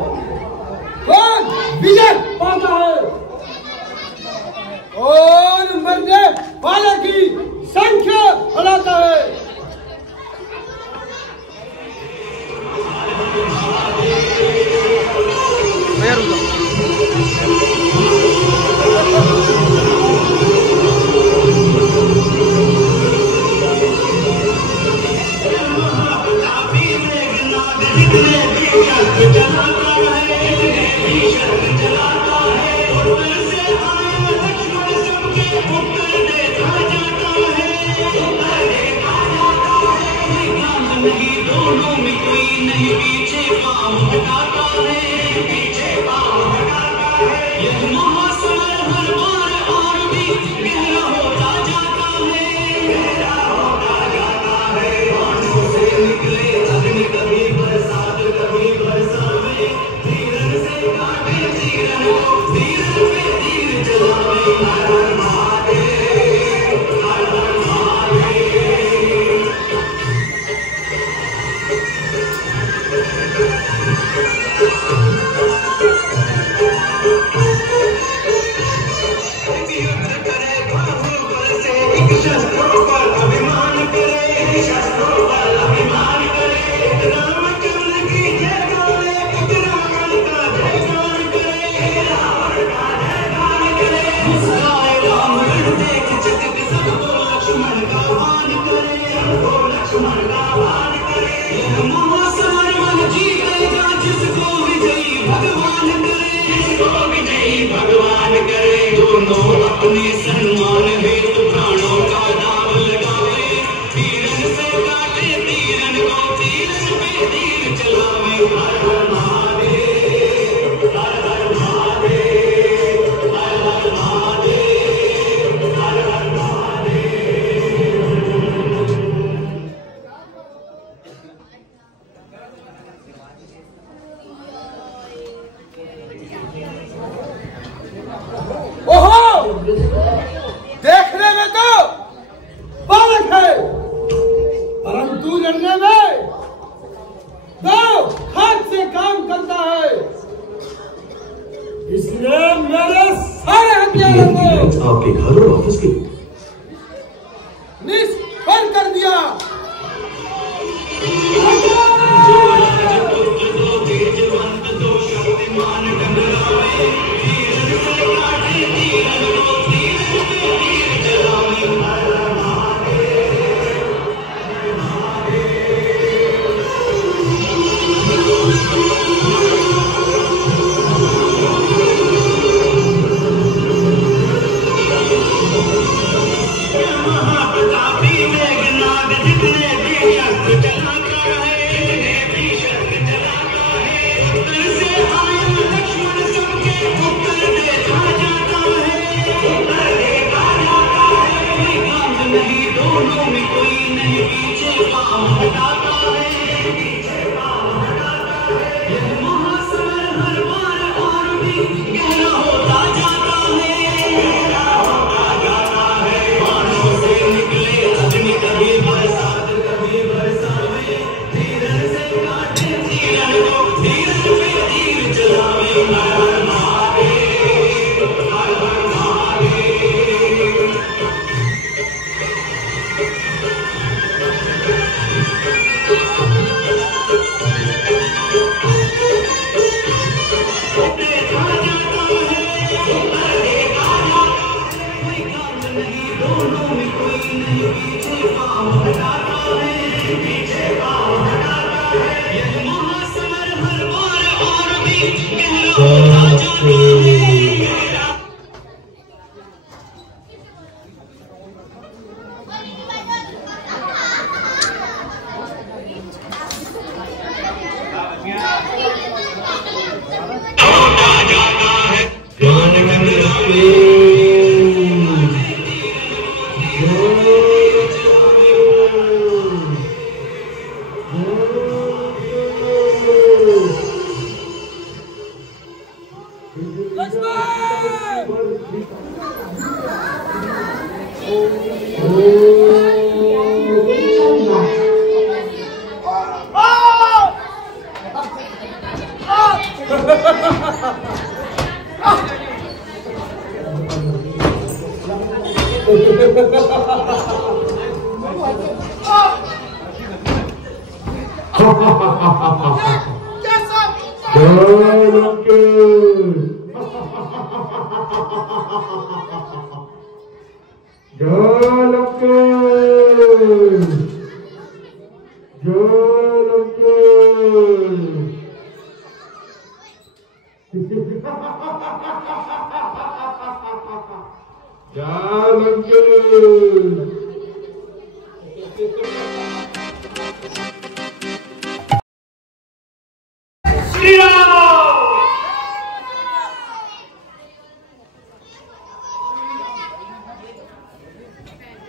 कौन विजय पाता है और मरने वाले की संख्या बढ़ाता है। देखने में तो बालक है, परंतु लड़ने में दो हाथ से काम करता है। इसलिए मेरे सारे हथियारों को आपके घर और ऑफिस के निष्फल कर दिया।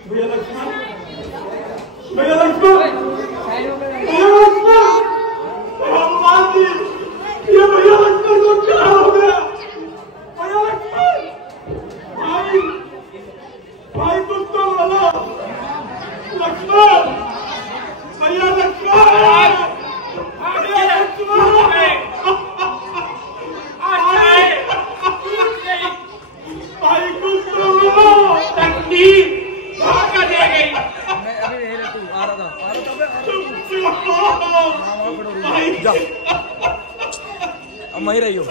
भैया लक्ष्मण, भैया लक्ष्मण, भैया लक्ष्मण, हनुमान जी, ये भैया लक्ष्मण को क्या हो गया? भैया लक्ष्मण, भाई, भाई कुछ तो बोलो, लक्ष्मण, भैया लक्ष्मण, भैया लक्ष्मण, भाई कुछ तो बोलो, तकलीफ भागा दे गई। मैं अभी नहीं रहा, तू आ रहा था, भाई जा, अब वहीं रही हो।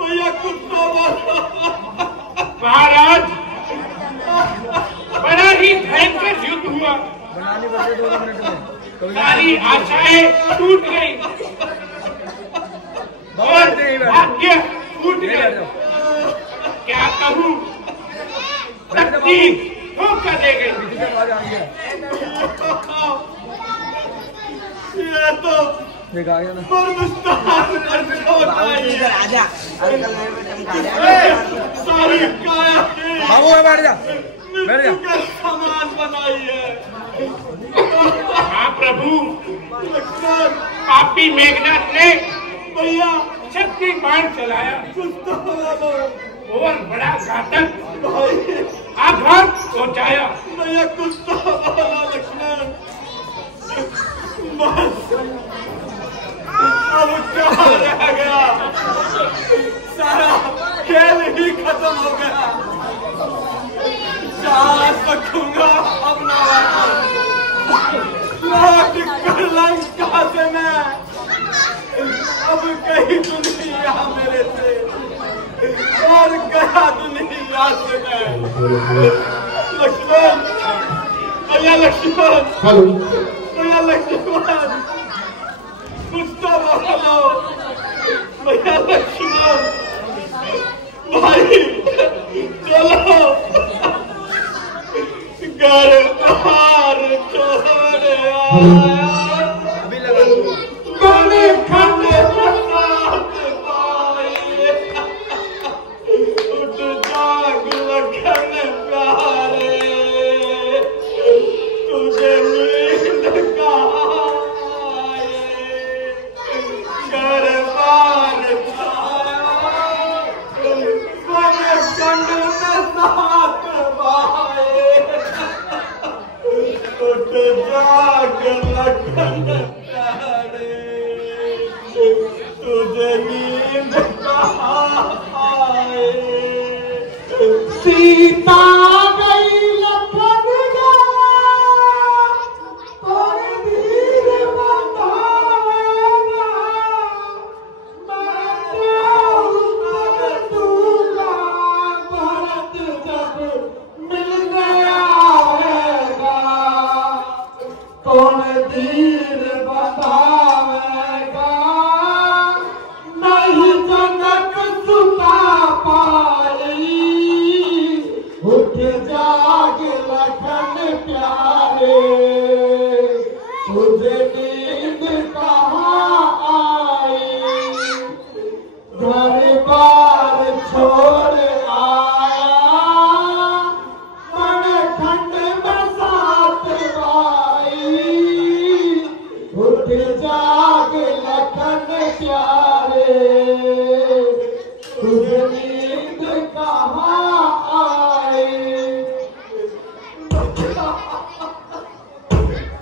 भैया कुछ तो बोलो। महाराज, बड़ा ही भयंकर युद्ध हुआ, बनाने बचे 2 मिनट में, सारी आशाएं टूट गई और भाग्य टूट गए। क्या कहूँ, तकलीफ धोखा दे गई। ये तो सारी काया सामान बनाई है। हाँ प्रभु, पापी मेघनाथ ने भैया शक्ति बाण चलाया और बड़ा घातक आघात पहुंचाया। भैया कुछ तो बोला लक्ष्मण, बस अब क्या रह गया, सारा खेल ही खत्म हो गया। साथ रखूंगा अपना लौट कर लंका से मैं, अब कहीं दुनिया मेरे से और गया दुनिया से मैं। लक्ष्मण, भैया लक्ष्मण, भैया लक्ष्मण, कुछ तो बोलो, भैया लक्ष्मण, भाई चलो घर बाहर छोड़ आया, बने खंडे प्रसाद पाए, उठ जाग लखन प्यारे, तुझे नींद कहाँ आए, घर बार छाया, बने खंड में साथ पाए, उठ जाग लखन प्यारे, तुझे नींद कहाँ आए। सीता गई लखन गया, तोरे वीर बतावेगा, मैं क्या उत्तर दूंगा, भरत जब मिल गया होगा, कौन धीर बतावेगा, नहीं जनक सुता पाई, उठ जाग लखन प्यारे, तुझे नींद कहाँ आई, घर बार छोड़ आया, मन खंड में साथ भाई, उठ जाग लखन प्यारे, तुझे नींद कहाँ आई।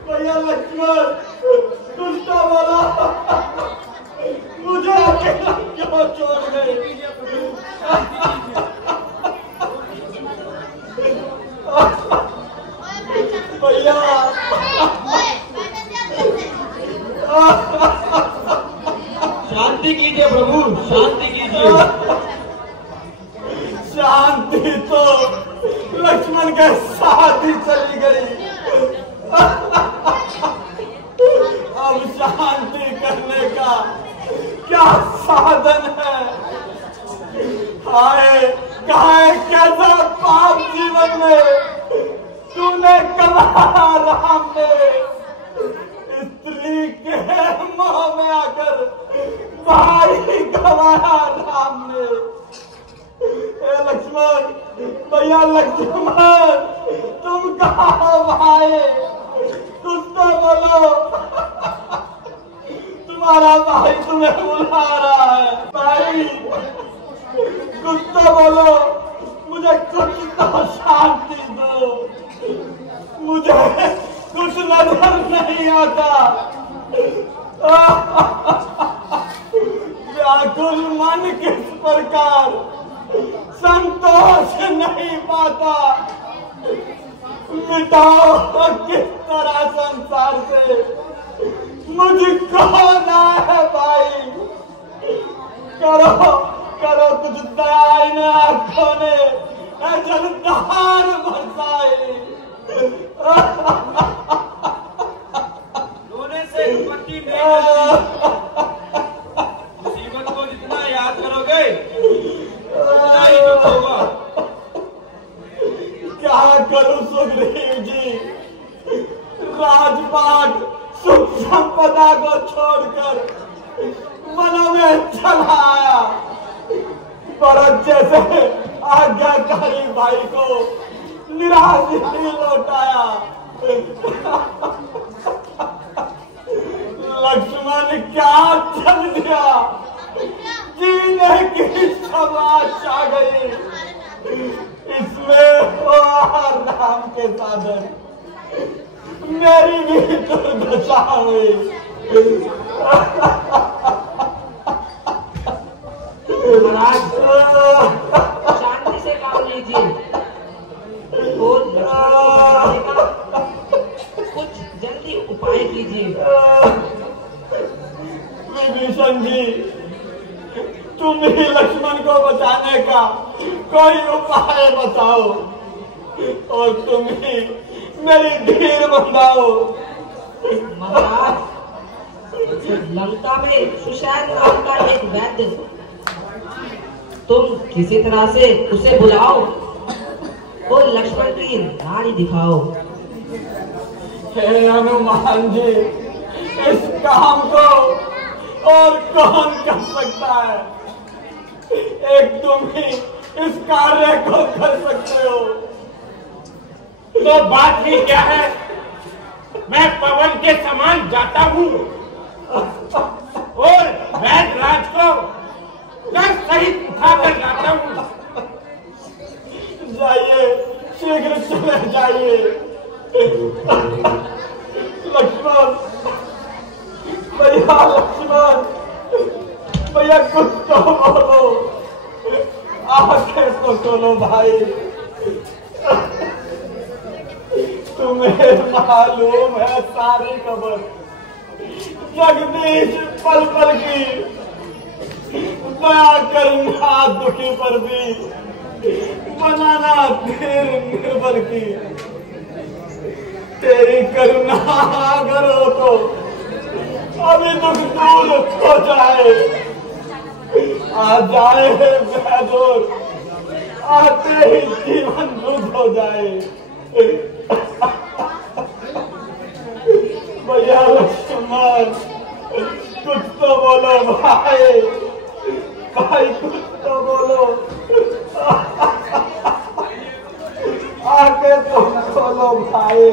भैया लक्ष्मण, कुछ तो बोला, मुझे अकेला क्यों छोड़ गए? भैया शांति कीजिए प्रभु, शांति कीजिए। शांति तो लक्ष्मण के साथ ही चली गई, अब शांति करने का क्या साधन है? हाय काहे कैसा पाप जीवन में तूने कमाया राम ने, स्त्री के मोह में आकर भाई गवाया राम ने। लक्ष्मण भैया लक्ष्मण, तुम कहाँ हो भाई? कुछ तो बोलो। तुम्हारा भाई तुम्हें बुला रहा है भाई, कुछ तो बोलो। मुझे कुछ तो शांति दो, मुझे कुछ नजर नहीं आता। व्याकुल मन किस प्रकार संतोष नहीं पाता। मिटाओ किस तरह संसार से मुझको ना है भाई। करो करो कुछ दया इन आंखों ने जलधार बरसाई। रोने से उत्पत्ति नहीं, मुसीबत को जितना याद करोगे उतना ही दुख होगा। क्या करूं सुग्रीव जी, राजपाट सुख संपदा को छोड़कर मन में चला आया। भरत जैसे आज्ञाकारी भाई को निराश ही लौटाया। लक्ष्मण क्या चल दिया, जीने की समाज आ गई। इसमें राम के साधन मेरी भी दुर्दशा हुई। महाराज शांति से काम लीजिए और लक्ष्मण को बचाने का कुछ जल्दी उपाय कीजिए। विभीषण जी, तुम ही लक्ष्मण को बचाने का कोई उपाय बताओ और तुम ही मेरी धीर बंधाओ। महाराज, लंका में सुशैन नाम का एक वैद्य, तुम किसी तरह से उसे बुलाओ और लक्ष्मण की नाड़ी दिखाओ। हे हनुमान जी, इस काम को और कौन कर सकता है? एक तुम ही इस कार्य को कर सकते हो। तो बात ही क्या है? मैं पवन के समान जाता हूँ और वैद्य राज को घर सहित उठाकर लाता हूँ। जाइए, शीघ्र चले जाइए। लक्ष्मण भैया, लक्ष्मण भैया, कुछ तो बोलो, आंखें तो खोलो भाई। तुम्हें मालूम है सारी खबर जगदीश पल पल की, दया करना दुखी पर भी, बनाना धीर निर्बल की। तेरी करुणा अगर हो तो अभी दुख दूर हो जाए। आ जाए बेदूर, आते ही जीवन दूध हो जाए। भैया लक्ष्मण, कुछ तो बोलो भाई, भाई कुछ तो बोलो। आके तो खोलो भाई।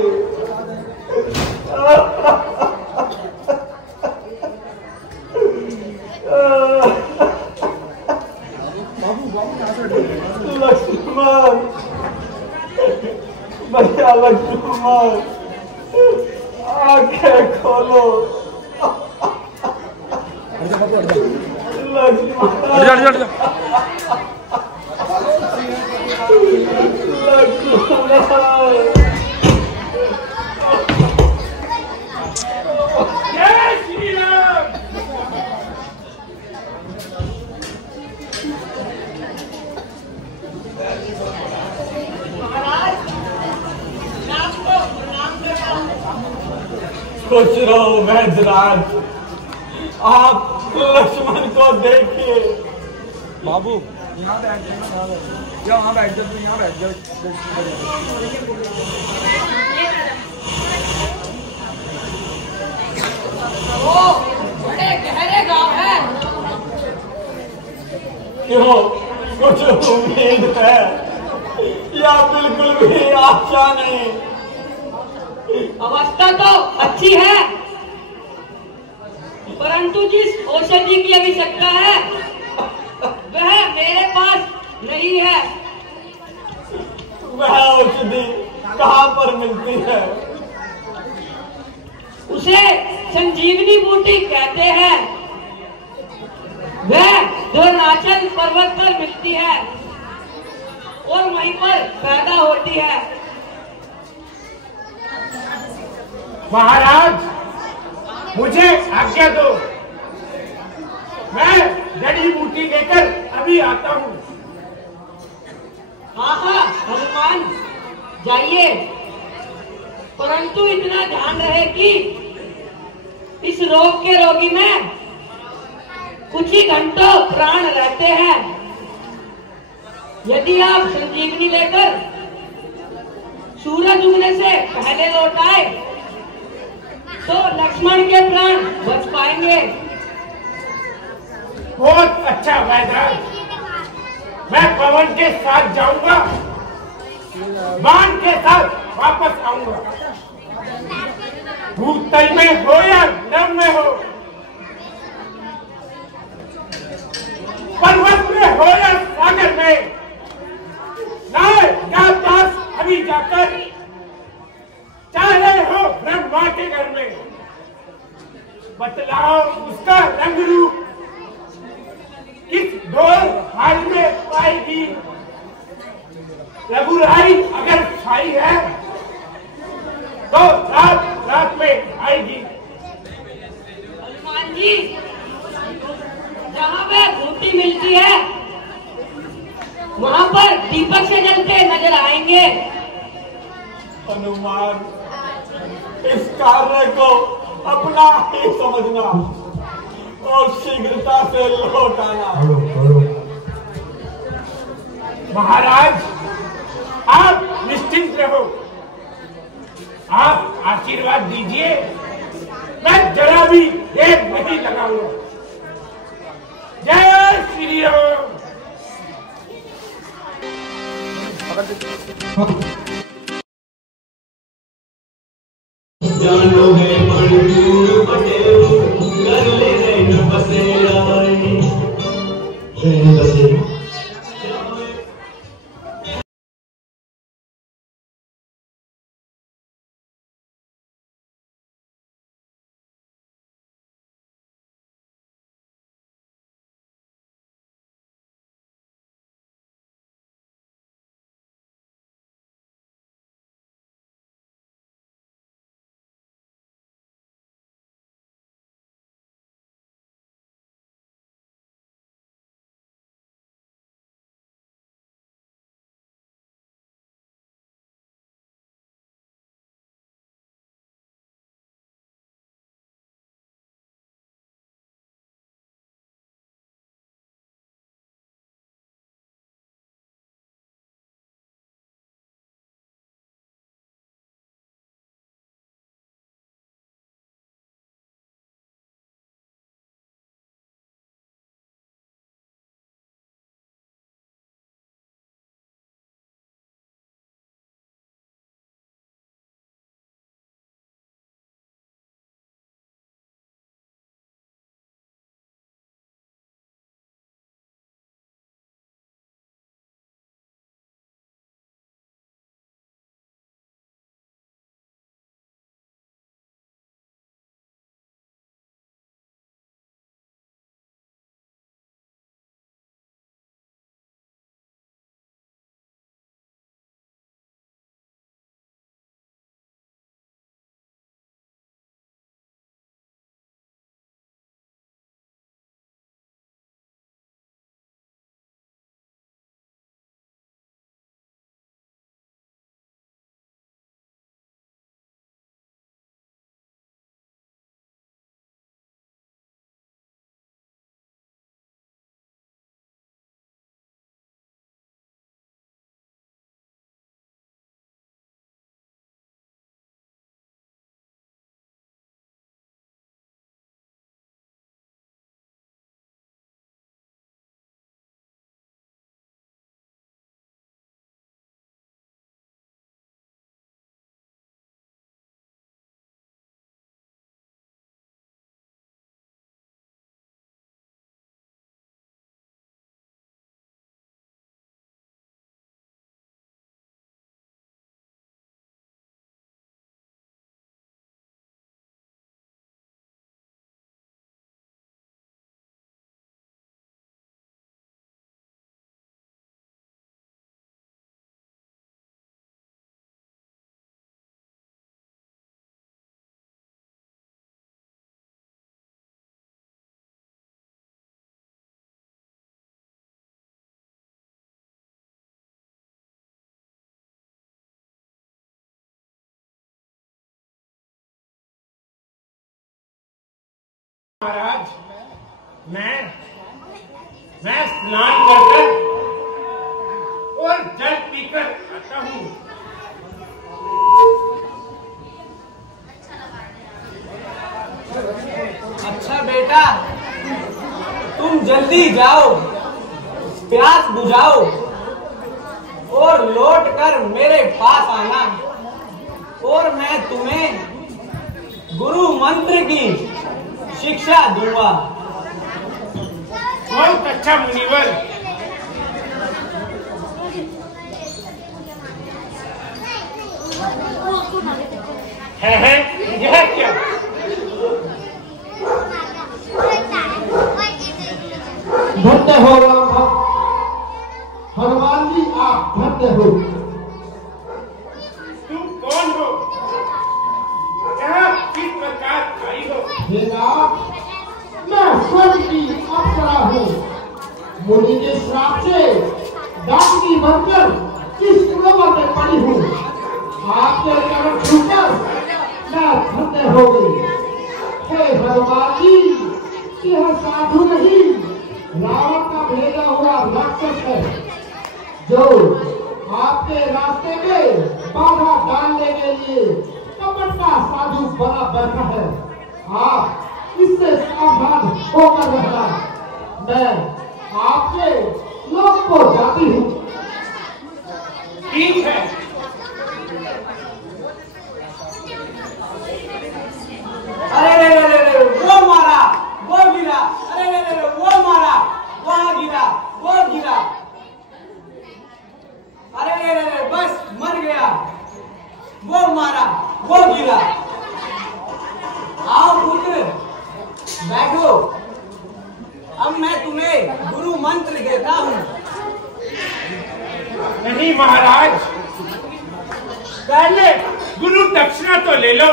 लक्ष्मण भैया, लक्ष्मण आंखें खोलो। लक्ष्मण जय श्री राम। खुश रहो वैद्यराज, आप लक्ष्मण को देखिए। बाबू यहाँ बैठ जाओ, यहाँ बैठ जाओ, यहाँ बैठ जाओ। ओ, बड़े गहरे गांव है। क्यों, कुछ उम्मीद है या बिल्कुल भी अच्छा नहीं। अवस्था तो अच्छी है, परंतु जिस औषधि की आवश्यकता है वह मेरे पास नहीं है। वह औषधि कहाँ पर मिलती है? उसे संजीवनी बूटी कहते हैं। वह द्रोणाचल पर्वत पर मिलती है और वहीं पर पैदा होती है। महाराज, मुझे आज्ञा दो, मैं जड़ी बूटी लेकर अभी आता हूँ। हाँ हाँ हनुमान, जाइए, परंतु इतना ध्यान रहे कि इस रोग के रोगी में कुछ ही घंटों प्राण रहते हैं। यदि आप संजीवनी लेकर सूरज उगने से पहले लौट आए तो लक्ष्मण के प्राण बच पाएंगे। बहुत अच्छा वैद्य, मैं पवन के साथ जाऊंगा, बाण के साथ वापस आऊंगा। भूतल में हो या नभ में हो, पर्वत में हो या सागर में, मैं पास अभी जाकर चाहे हो ब्रह्मा के घर में, बतलाओ उसका रंग रूप किस ढोल हाल में पाएगी। रघुराई अगर छाई है तो रात रात में आएगी। हनुमान जी, जहाँ पे बूटी मिलती है वहाँ पर दीपक से जलते नजर आएंगे। हनुमान, इस कार्य को अपना ही समझना और शीघ्रता से लौट आना। महाराज, आप निश्चिंत रहो, आप आशीर्वाद दीजिए, मैं जरा भी देर नहीं लगाऊंगा। जय श्री राम। जानो है बड़ दूर बटे कर ले न बसे आए। महाराज, मैं स्नान कर और जल पीकर आता हूँ। अच्छा बेटा, तुम जल्दी जाओ, प्यास बुझाओ और लौट कर मेरे पास आना, और मैं तुम्हें गुरु मंत्र की शिक्षा दूंगा। बहुत अच्छा मुनिवर। है यह क्या? धन्य हो राम भक्त, हनुमान जी आप धन्य हो। तुम कौन हो? यहाँ किस प्रकार आई हो? हे राम, मैं स्वर्ग की अप्सरा हूँ। मुनि के श्राप से डाकनी बनकर इस कुएं में पड़ी हूँ। आपके चरण छूकर मैं धन्य हो गई। हे हनुमान जी, यह साधु नहीं, रावण का भेजा हुआ राक्षस है, जो आपके रास्ते में बाधा डालने के लिए कपट का साधु बना बैठा है। आप इससे सावधान होकर रहना। मैं आपके लोक को जाती हूँ। ठीक है। अरे वो मारा, वो गिरा, अरे वो मारा, वहाँ गिरा, वो गिरा, अरे बस मर गया, वो मारा, वो गिरा। आओ पुत्र, बैठो, अब मैं तुम्हें गुरु मंत्र देता हूँ। नहीं महाराज, पहले गुरु दक्षिणा तो ले लो।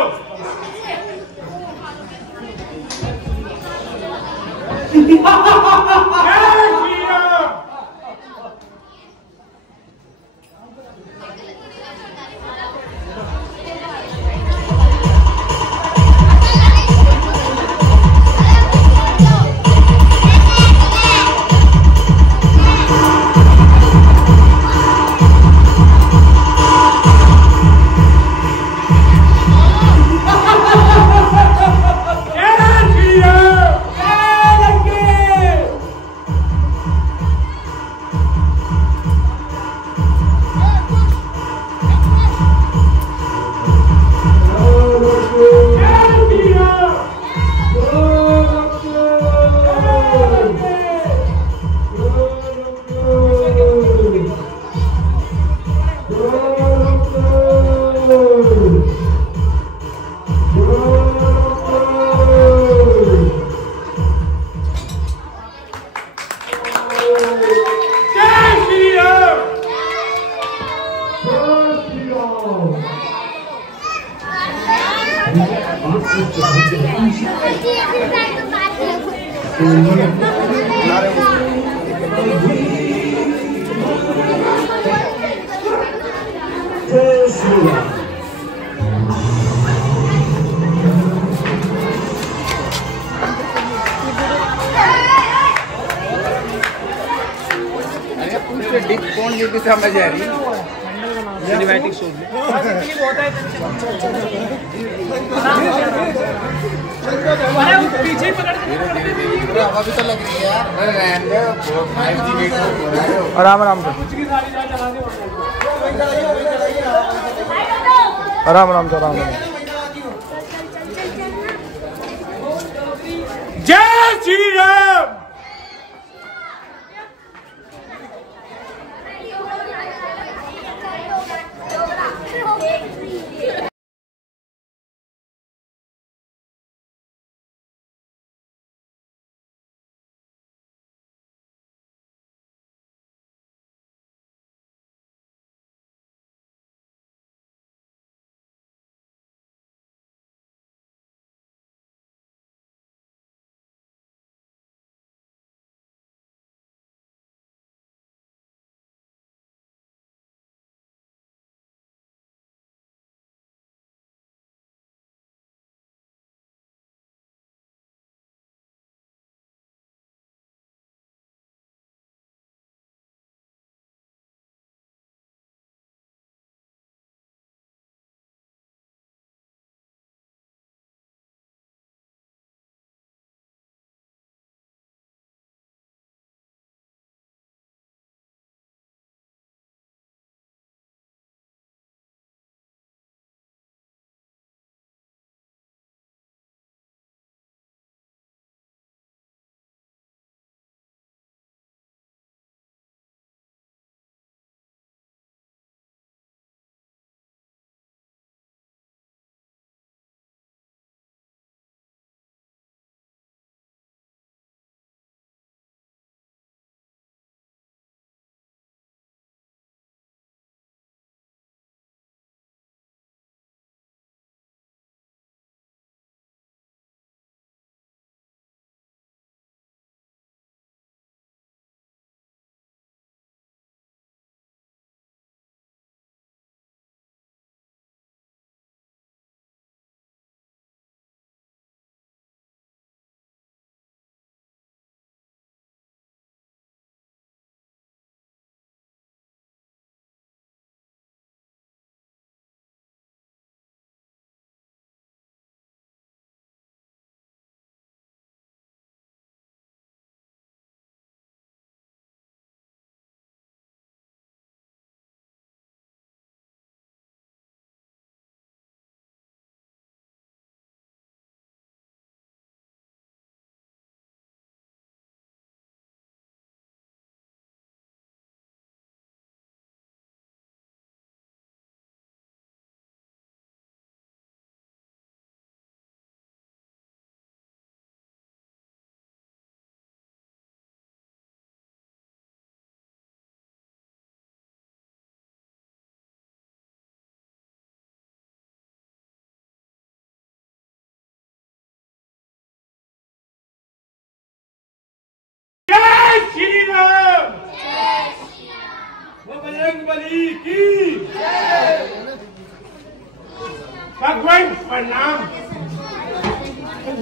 समझ आ रही सिनेमैटिक शो पीछे हवा भी तो लग रही है यार। आराम आराम से आराम आराम से आराम। जय श्री राम। जी की भगवान प्रणाम।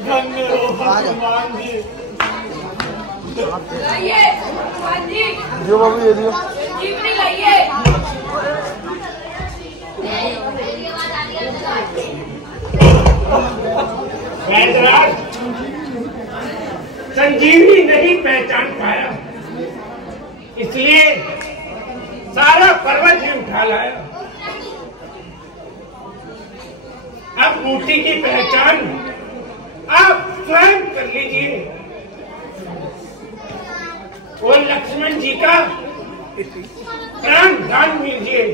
धन्य हो हनुमान जी। लाइए हनुमान जी, जो बाबू ये दियो जीवनी लाइए। वैद्यराज संजीवनी नहीं पहचान पाया, इसलिए सारा पर्वत ही उठा लाया। अब मूर्ति की पहचान आप स्वयं कर लीजिए। वो लक्ष्मण जी का प्राण दान लीजिए।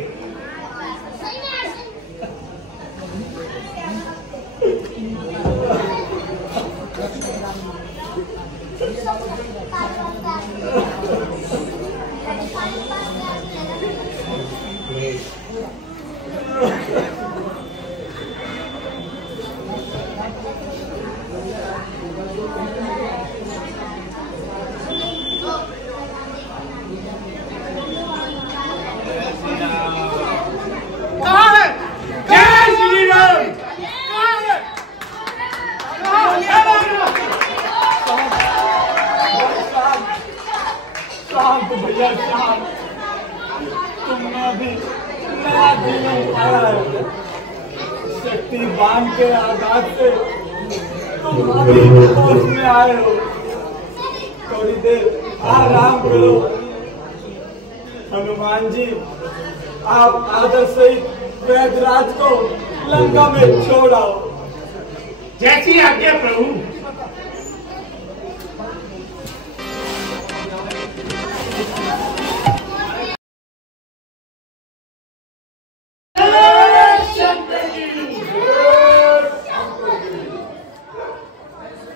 शांत भैया शांत, तुमने अभी नया जीवन पाया है। शक्तिवान के आघात से तुम अभी होश में आए हो। थोड़ी देर आराम करो। हनुमान जी, आप आदर सहित वैद्यराज को लंका में छोड़ आओ। जैसी आज्ञा प्रभु।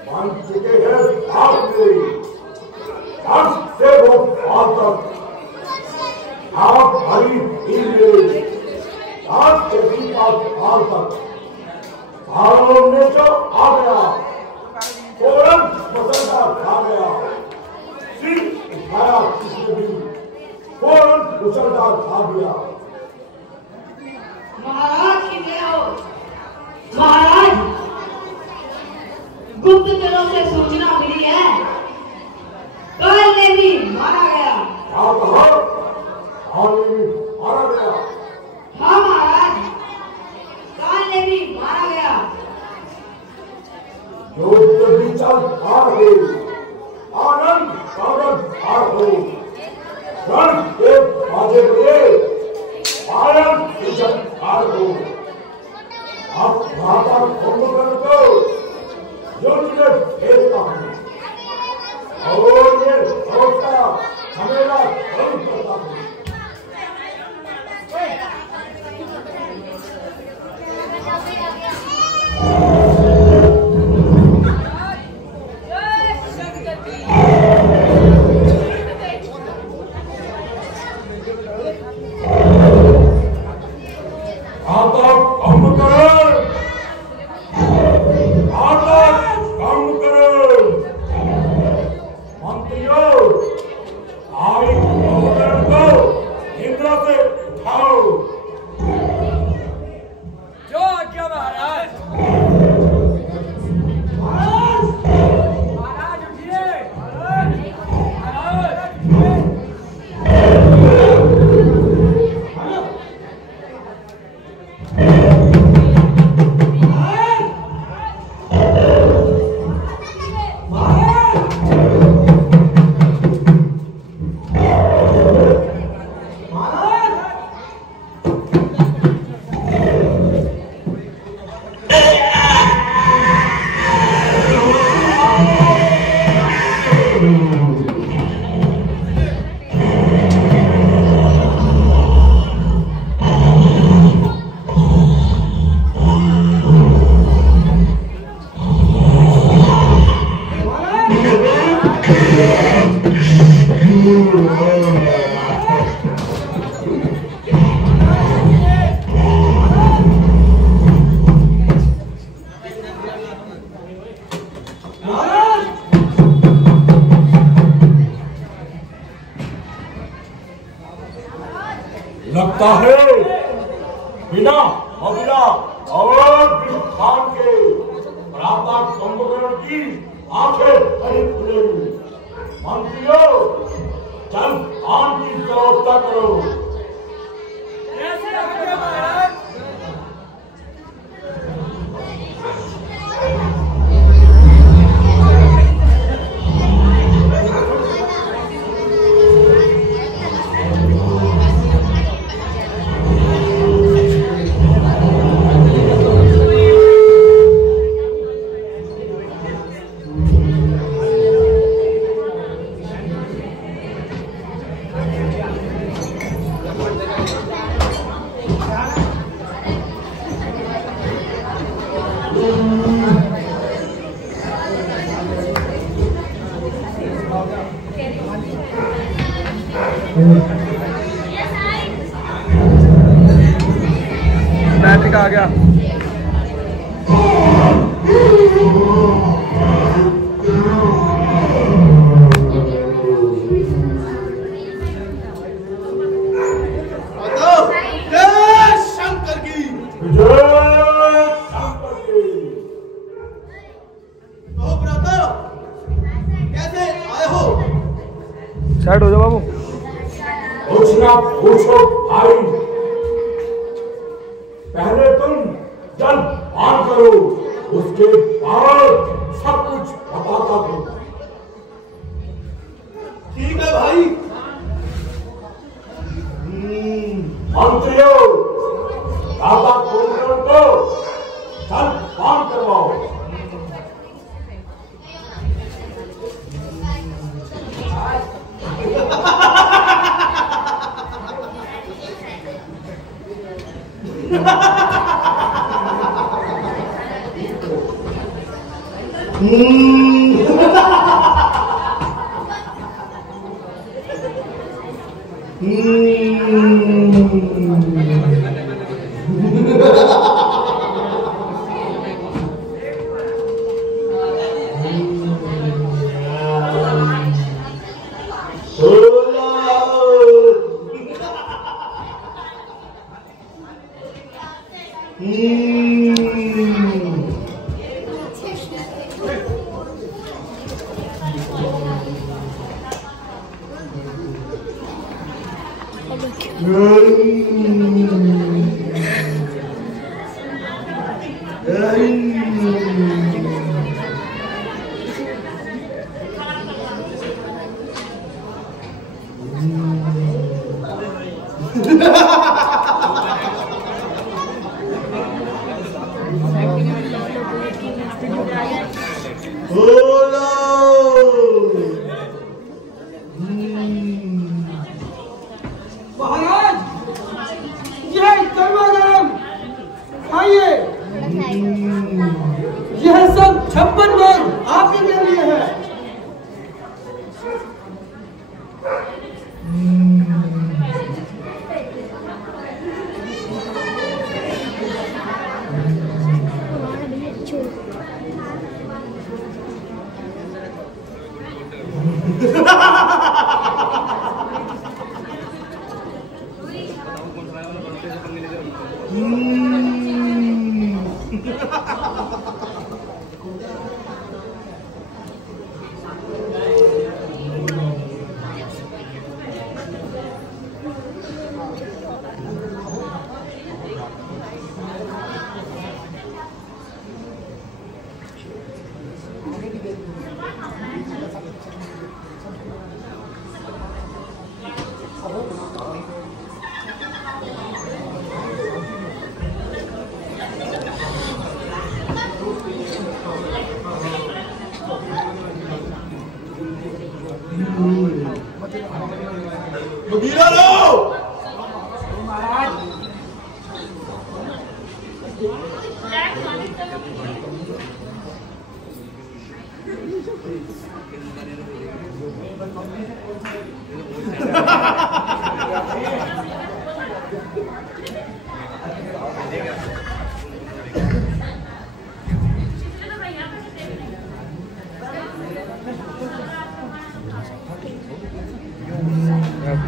मान चुके हैं आपने, अब से वो आज तक आप हरी हीरे आज के आज तक भारों में जो आ गया फौरन मसलदा खा गया, सिर उठाया किसी भी फौरन उछलदा खा गया। महाराज की जय हो। महाराज, गुप्तचरों से सूचना मिली है, काल ने भी मारा गया। क्या कहा? काल ने भी मारा गया? हाँ महाराज, काल ने भी मारा गया। युद्ध भी चल हार हो, आनंद कागज हार हो, रण के बाजे बजे आनंद इज्जत हार हो। अब वहां पर कुंभकर्ण को युद्ध में भेजता हूँ और ये भरोसा हमेशा बंद करता हूँ। कहता है बिना अबला और खान के प्रातः कुंभकर्ण की आंखें नहीं खुलेगी। मंत्रियों, चल आन की व्यवस्था करो। मैट्रिक आ गया। शंकर की तो ब्रतो कैसे आए हो? साइड हो जाओ बाबू। पूछना पूछो भाई, पहले तुम जल पान करो, उसके बाद सब कुछ बताता हूं। ठीक है भाई। मंत्रियों, दादा कुंभकर्ण को जल पान करवाओ। महाराज, यह गर्मा गरम खाइए। यह सब 56 लोग आपके लिए है।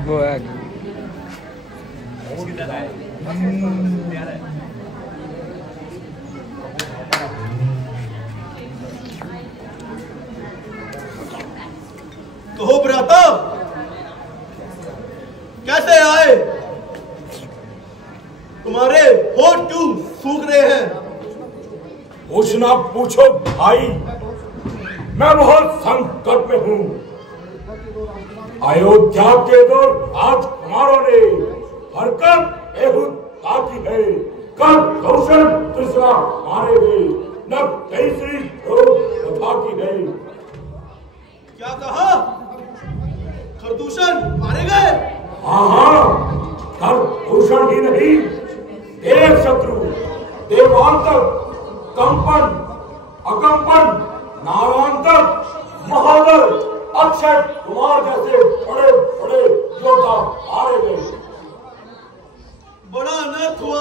वो है कहो भ्राता, कैसे आए? तुम्हारे होठ क्यों सूख रहे हैं? पूछना पूछो भाई, मैं बहुत संकट में हूँ। अयोध्या के दौर आज हमारों ने हरकत एहुद ताकी है, कल कौशल तीसरा मारे गए, न तीसरी बता की है। क्या कहा? खरदूषण मारे गए? हाँ, खरदूषण ही नहीं, देव शत्रु, देवांतर, कंपन, अकंपन, नारायणतर, महावर, अक्षय कुमार जैसे बड़े बड़े योद्धा मारे गए। बड़ा अनर्थ हुआ।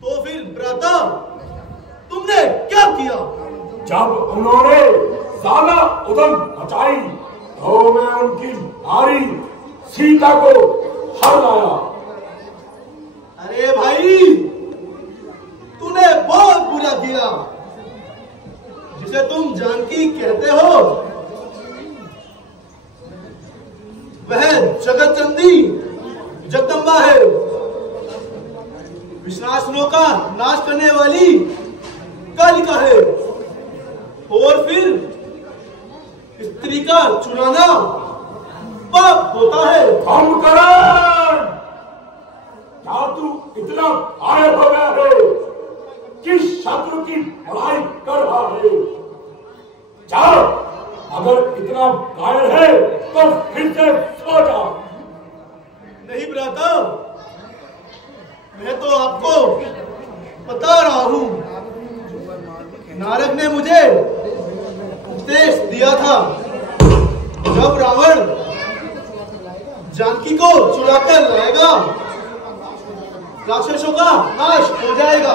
तो फिर भ्राता, तुमने क्या किया? जब उन्होंने साला उदम मचाई तो मैं उनकी नारी सीता को हर लाया। अरे भाई, तूने बहुत बुरा किया। जिसे तुम जानकी कहते हो, वह जगत चंदी जगदम्बा है, विश्वासनों का नाश करने वाली कालिका है। और फिर स्त्री का चुराना पाप होता है। हम करण, क्या तू इतना आए हो गया है कि शत्रु की लड़ाई कर रहा है? जाओ, अगर इतना कायर है तो फिर से सो जा। नहीं भ्राता, मैं तो आपको बता रहा हूं। नारद ने मुझे उपदेश दिया था, जब रावण जानकी को चुराकर लाएगा, राक्षसों का नाश हो जाएगा।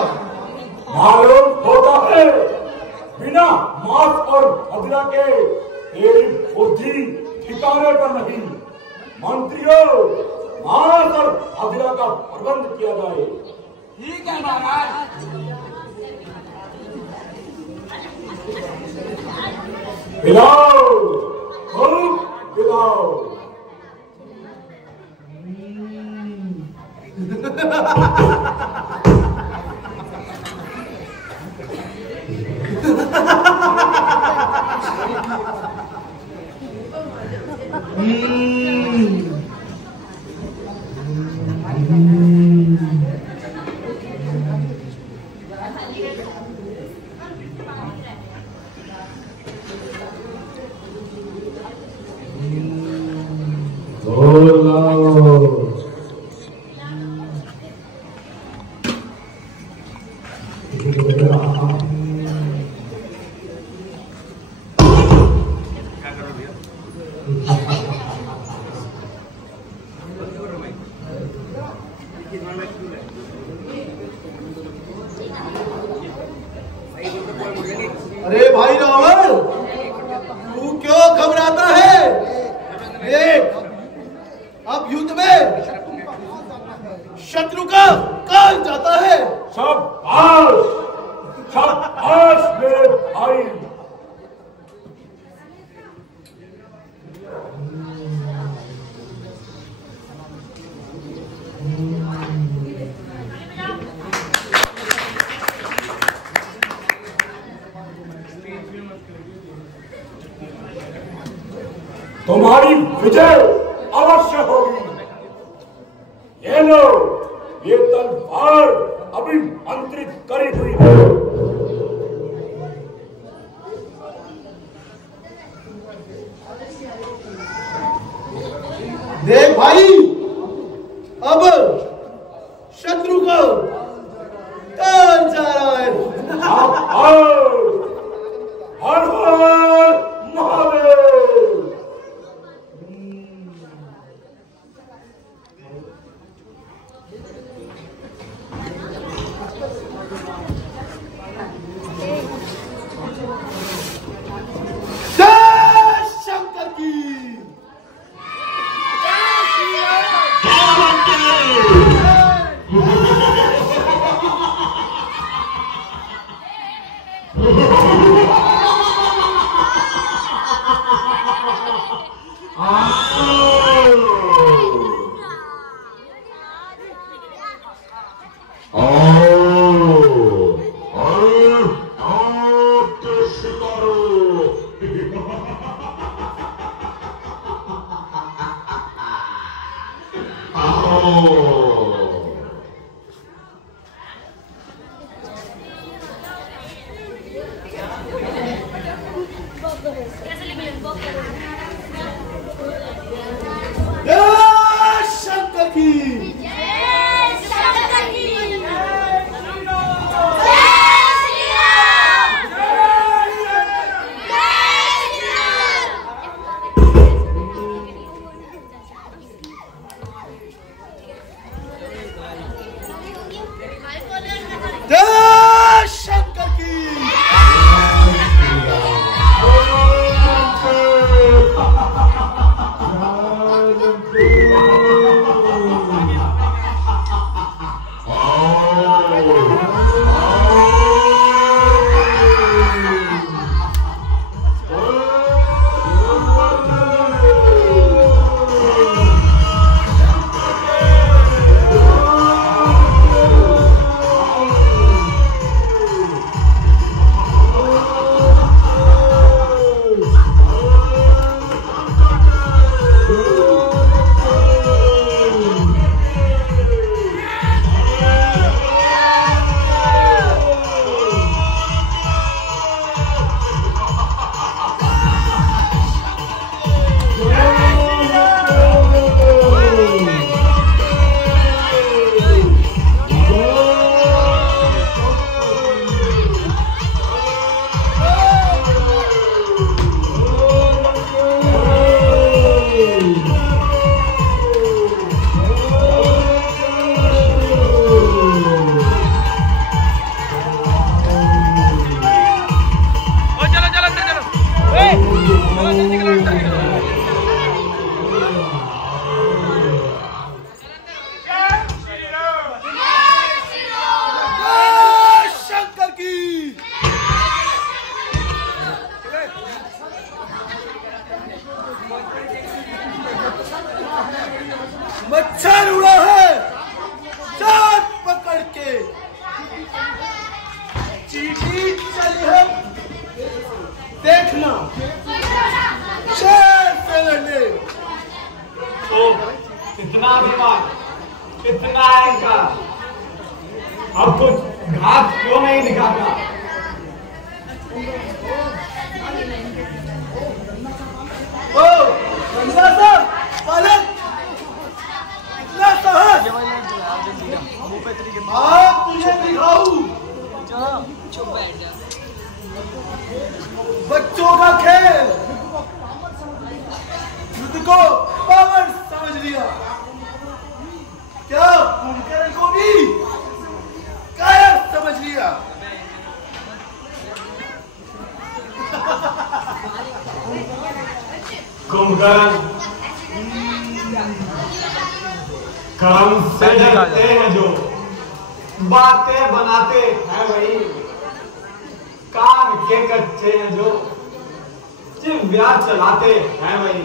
मालूम होता है बिना मांस और मदिरा के तेरी बुद्धि ठिकाने पर नहीं। मंत्रियों, मांस और मदिरा का प्रबंध किया जाए। ठीक है महाराज। पिलाओ, खूब पिलाओ। अरे भाई रावण, तू क्यों घबराता है? देख, अब युद्ध में शत्रु का काल जाता है। शाबाश, शाबाश मेरे भाई। तुम्हारी विजय अवश्य होगी। ये लो, ये तलवार अभिमंत्रित करी हुई है। देख भाई, अब शत्रु को काल जा रहा है। हर हर महादेव। जय शंकर की। जय मच्छर उड़ा है चार पकड़ के, चींटी चली है देखना शेर से लड़ने। तो इतना अभिमान, इतना अहंकार, अब कुछ घास क्यों नहीं दिखाता? ओ बंदा साहब पलट, इतना साहस आप तुझे दिखाऊं बच्चों का खेल, युद्ध को पावर समझ लिया क्या? कुंभकर्ण को भी कायर समझ लिया। कुंभकर्ण कर्म से डरते हैं जो, बातें बनाते हैं वही, काम के कच्चे हैं जो, जिव्या चलाते हैं वही।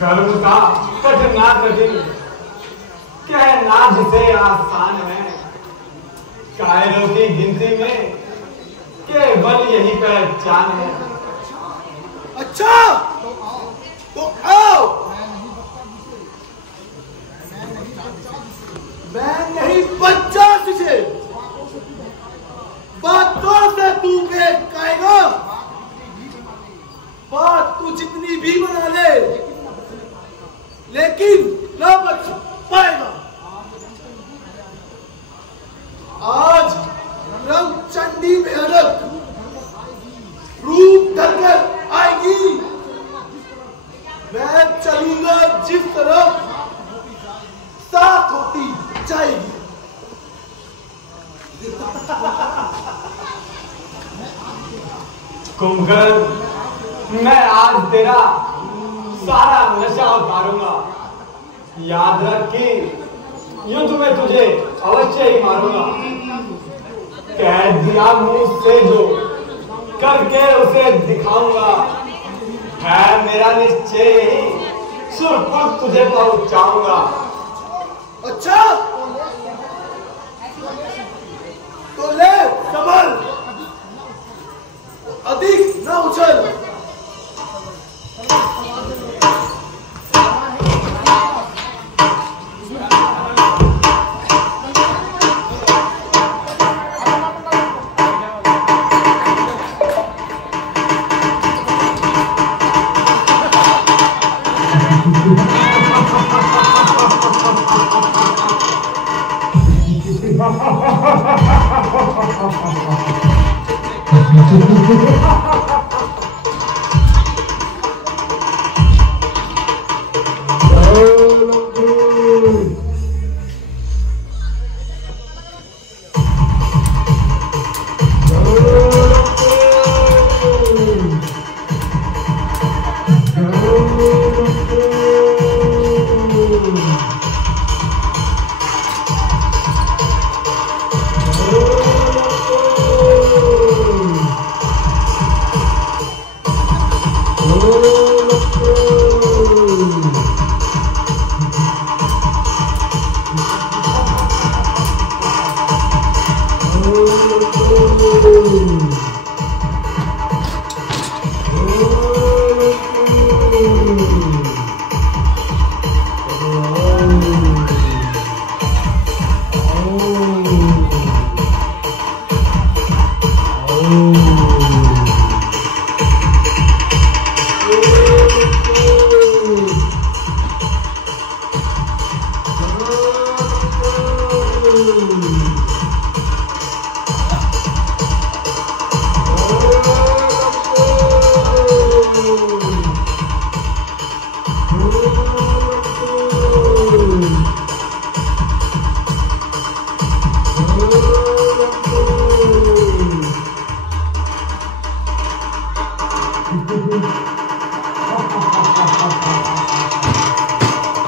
कर्म का कठिना कठिन, कहना जिसे आसान है, कायरों की गिनती में केवल यही पहचान है। अच्छा तो आओ, मैं नहीं बच्चा तुझे, बातों से तू बेच आएगा, बात तू जितनी भी बना ले, लेकिन ना बच पाएगा। आज रंग चंडी भयानक रूप धरकर आएगी, मैं चलूंगा जिस तरफ साथ होती जाएगी। कुंभकर्ण मैं आज तेरा सारा नशा उतारूंगा, याद रख कि युद्ध में तुझे अवश्य ही मारूंगा। कह दिया मुझसे जो करके उसे दिखाऊंगा। है मेरा निश्चय यही, सुरपुर तुझे पहुंचाऊंगा। अच्छा तो ले कमल, अधिक न उछल।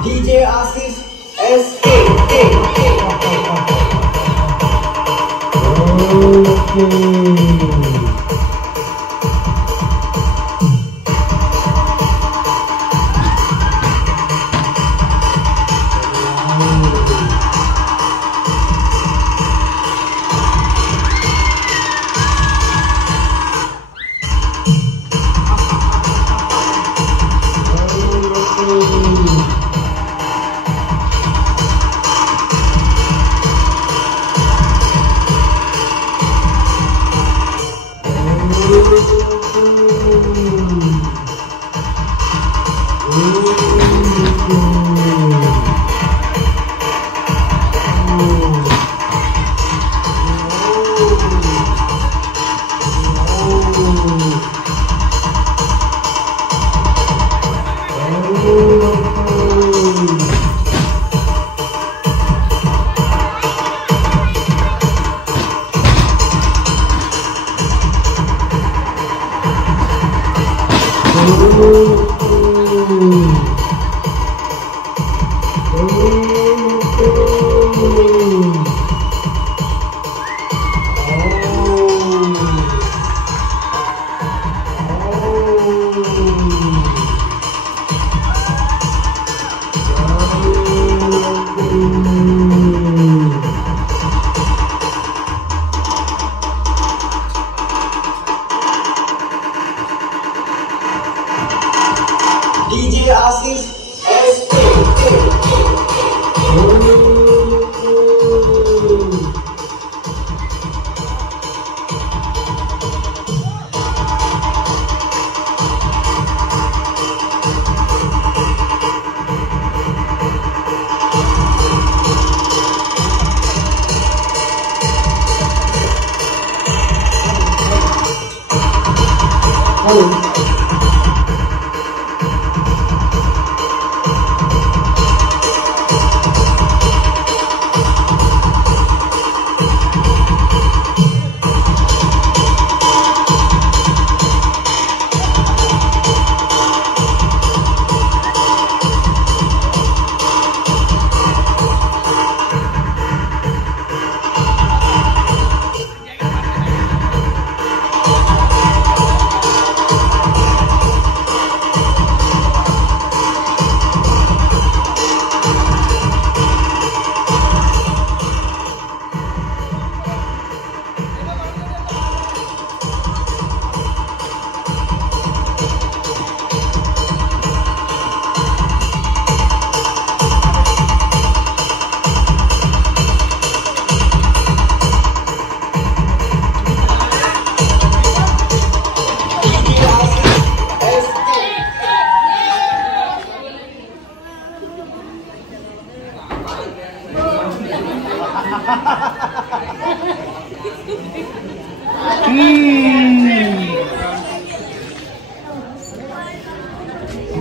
डीजे आशीष SK डीजे आशीष SK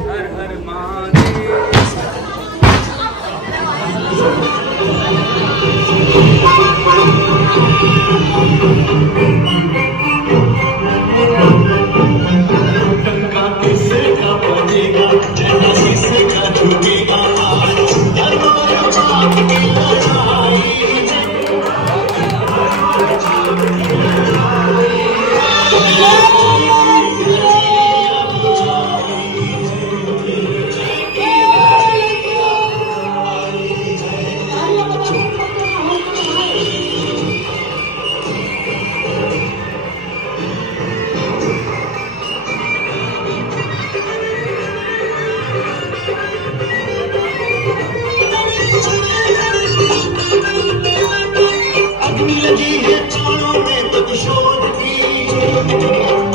हर हर महादेव। गंगा किसका बनेगा, जैसा किसका झुकेगा, हर चाँद की लड़ाई अग्नि लगी है चारों में प्रतिशोध की,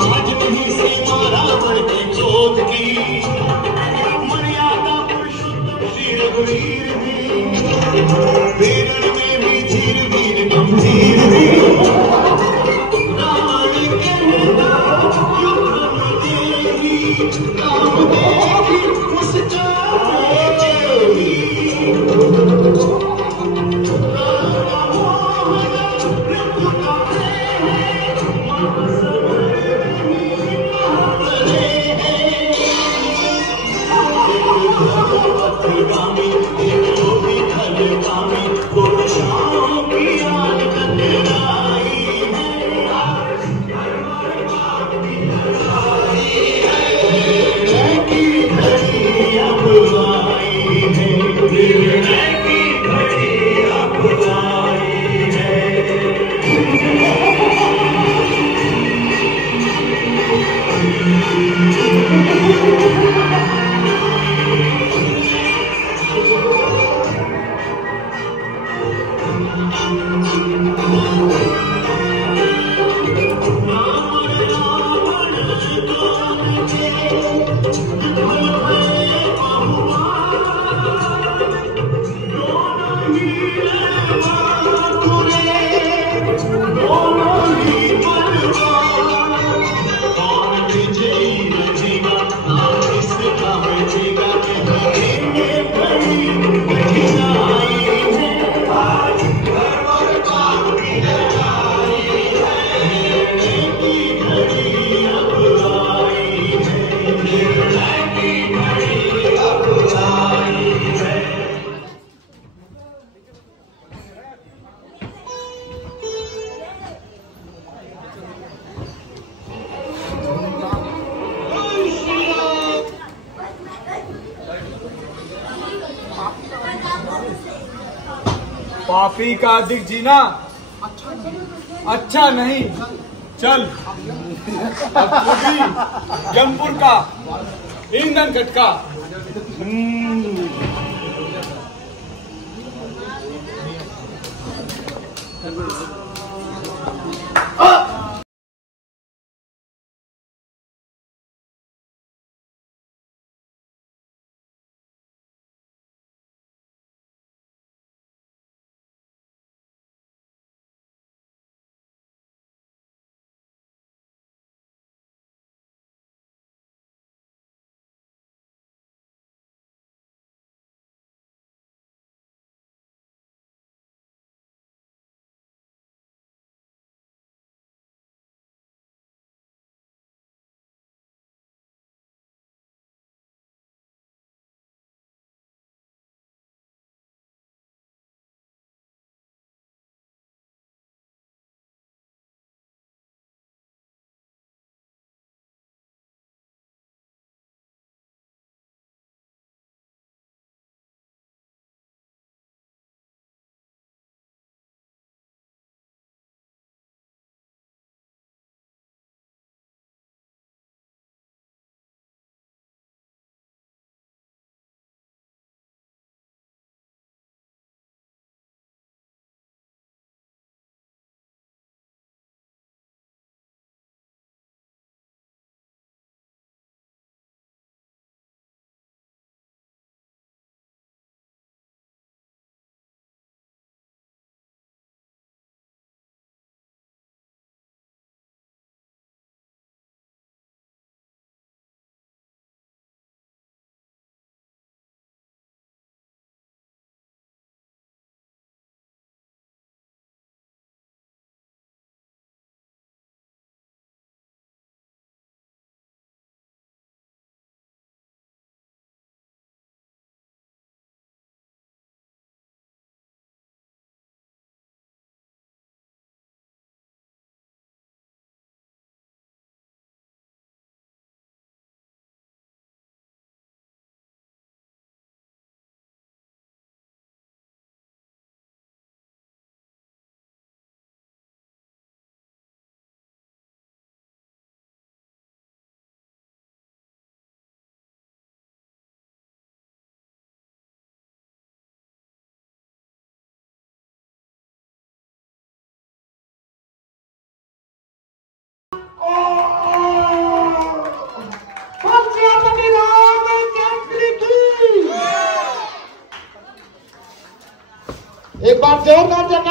आज नहीं से मारा बढ़ती क्रोध की, मर्यादा पुरुषोत्तम श्री रघुवीर भी, वेरण में भी धीर वीर गंभीर भी, प्राण कहता युग देवी, काम देवी मुस्कान देवी। पापी का अधिक जीना अच्छा नहीं। चल अब तू भी जमपुर का ईंधन खटका। जोरदार जयकारा।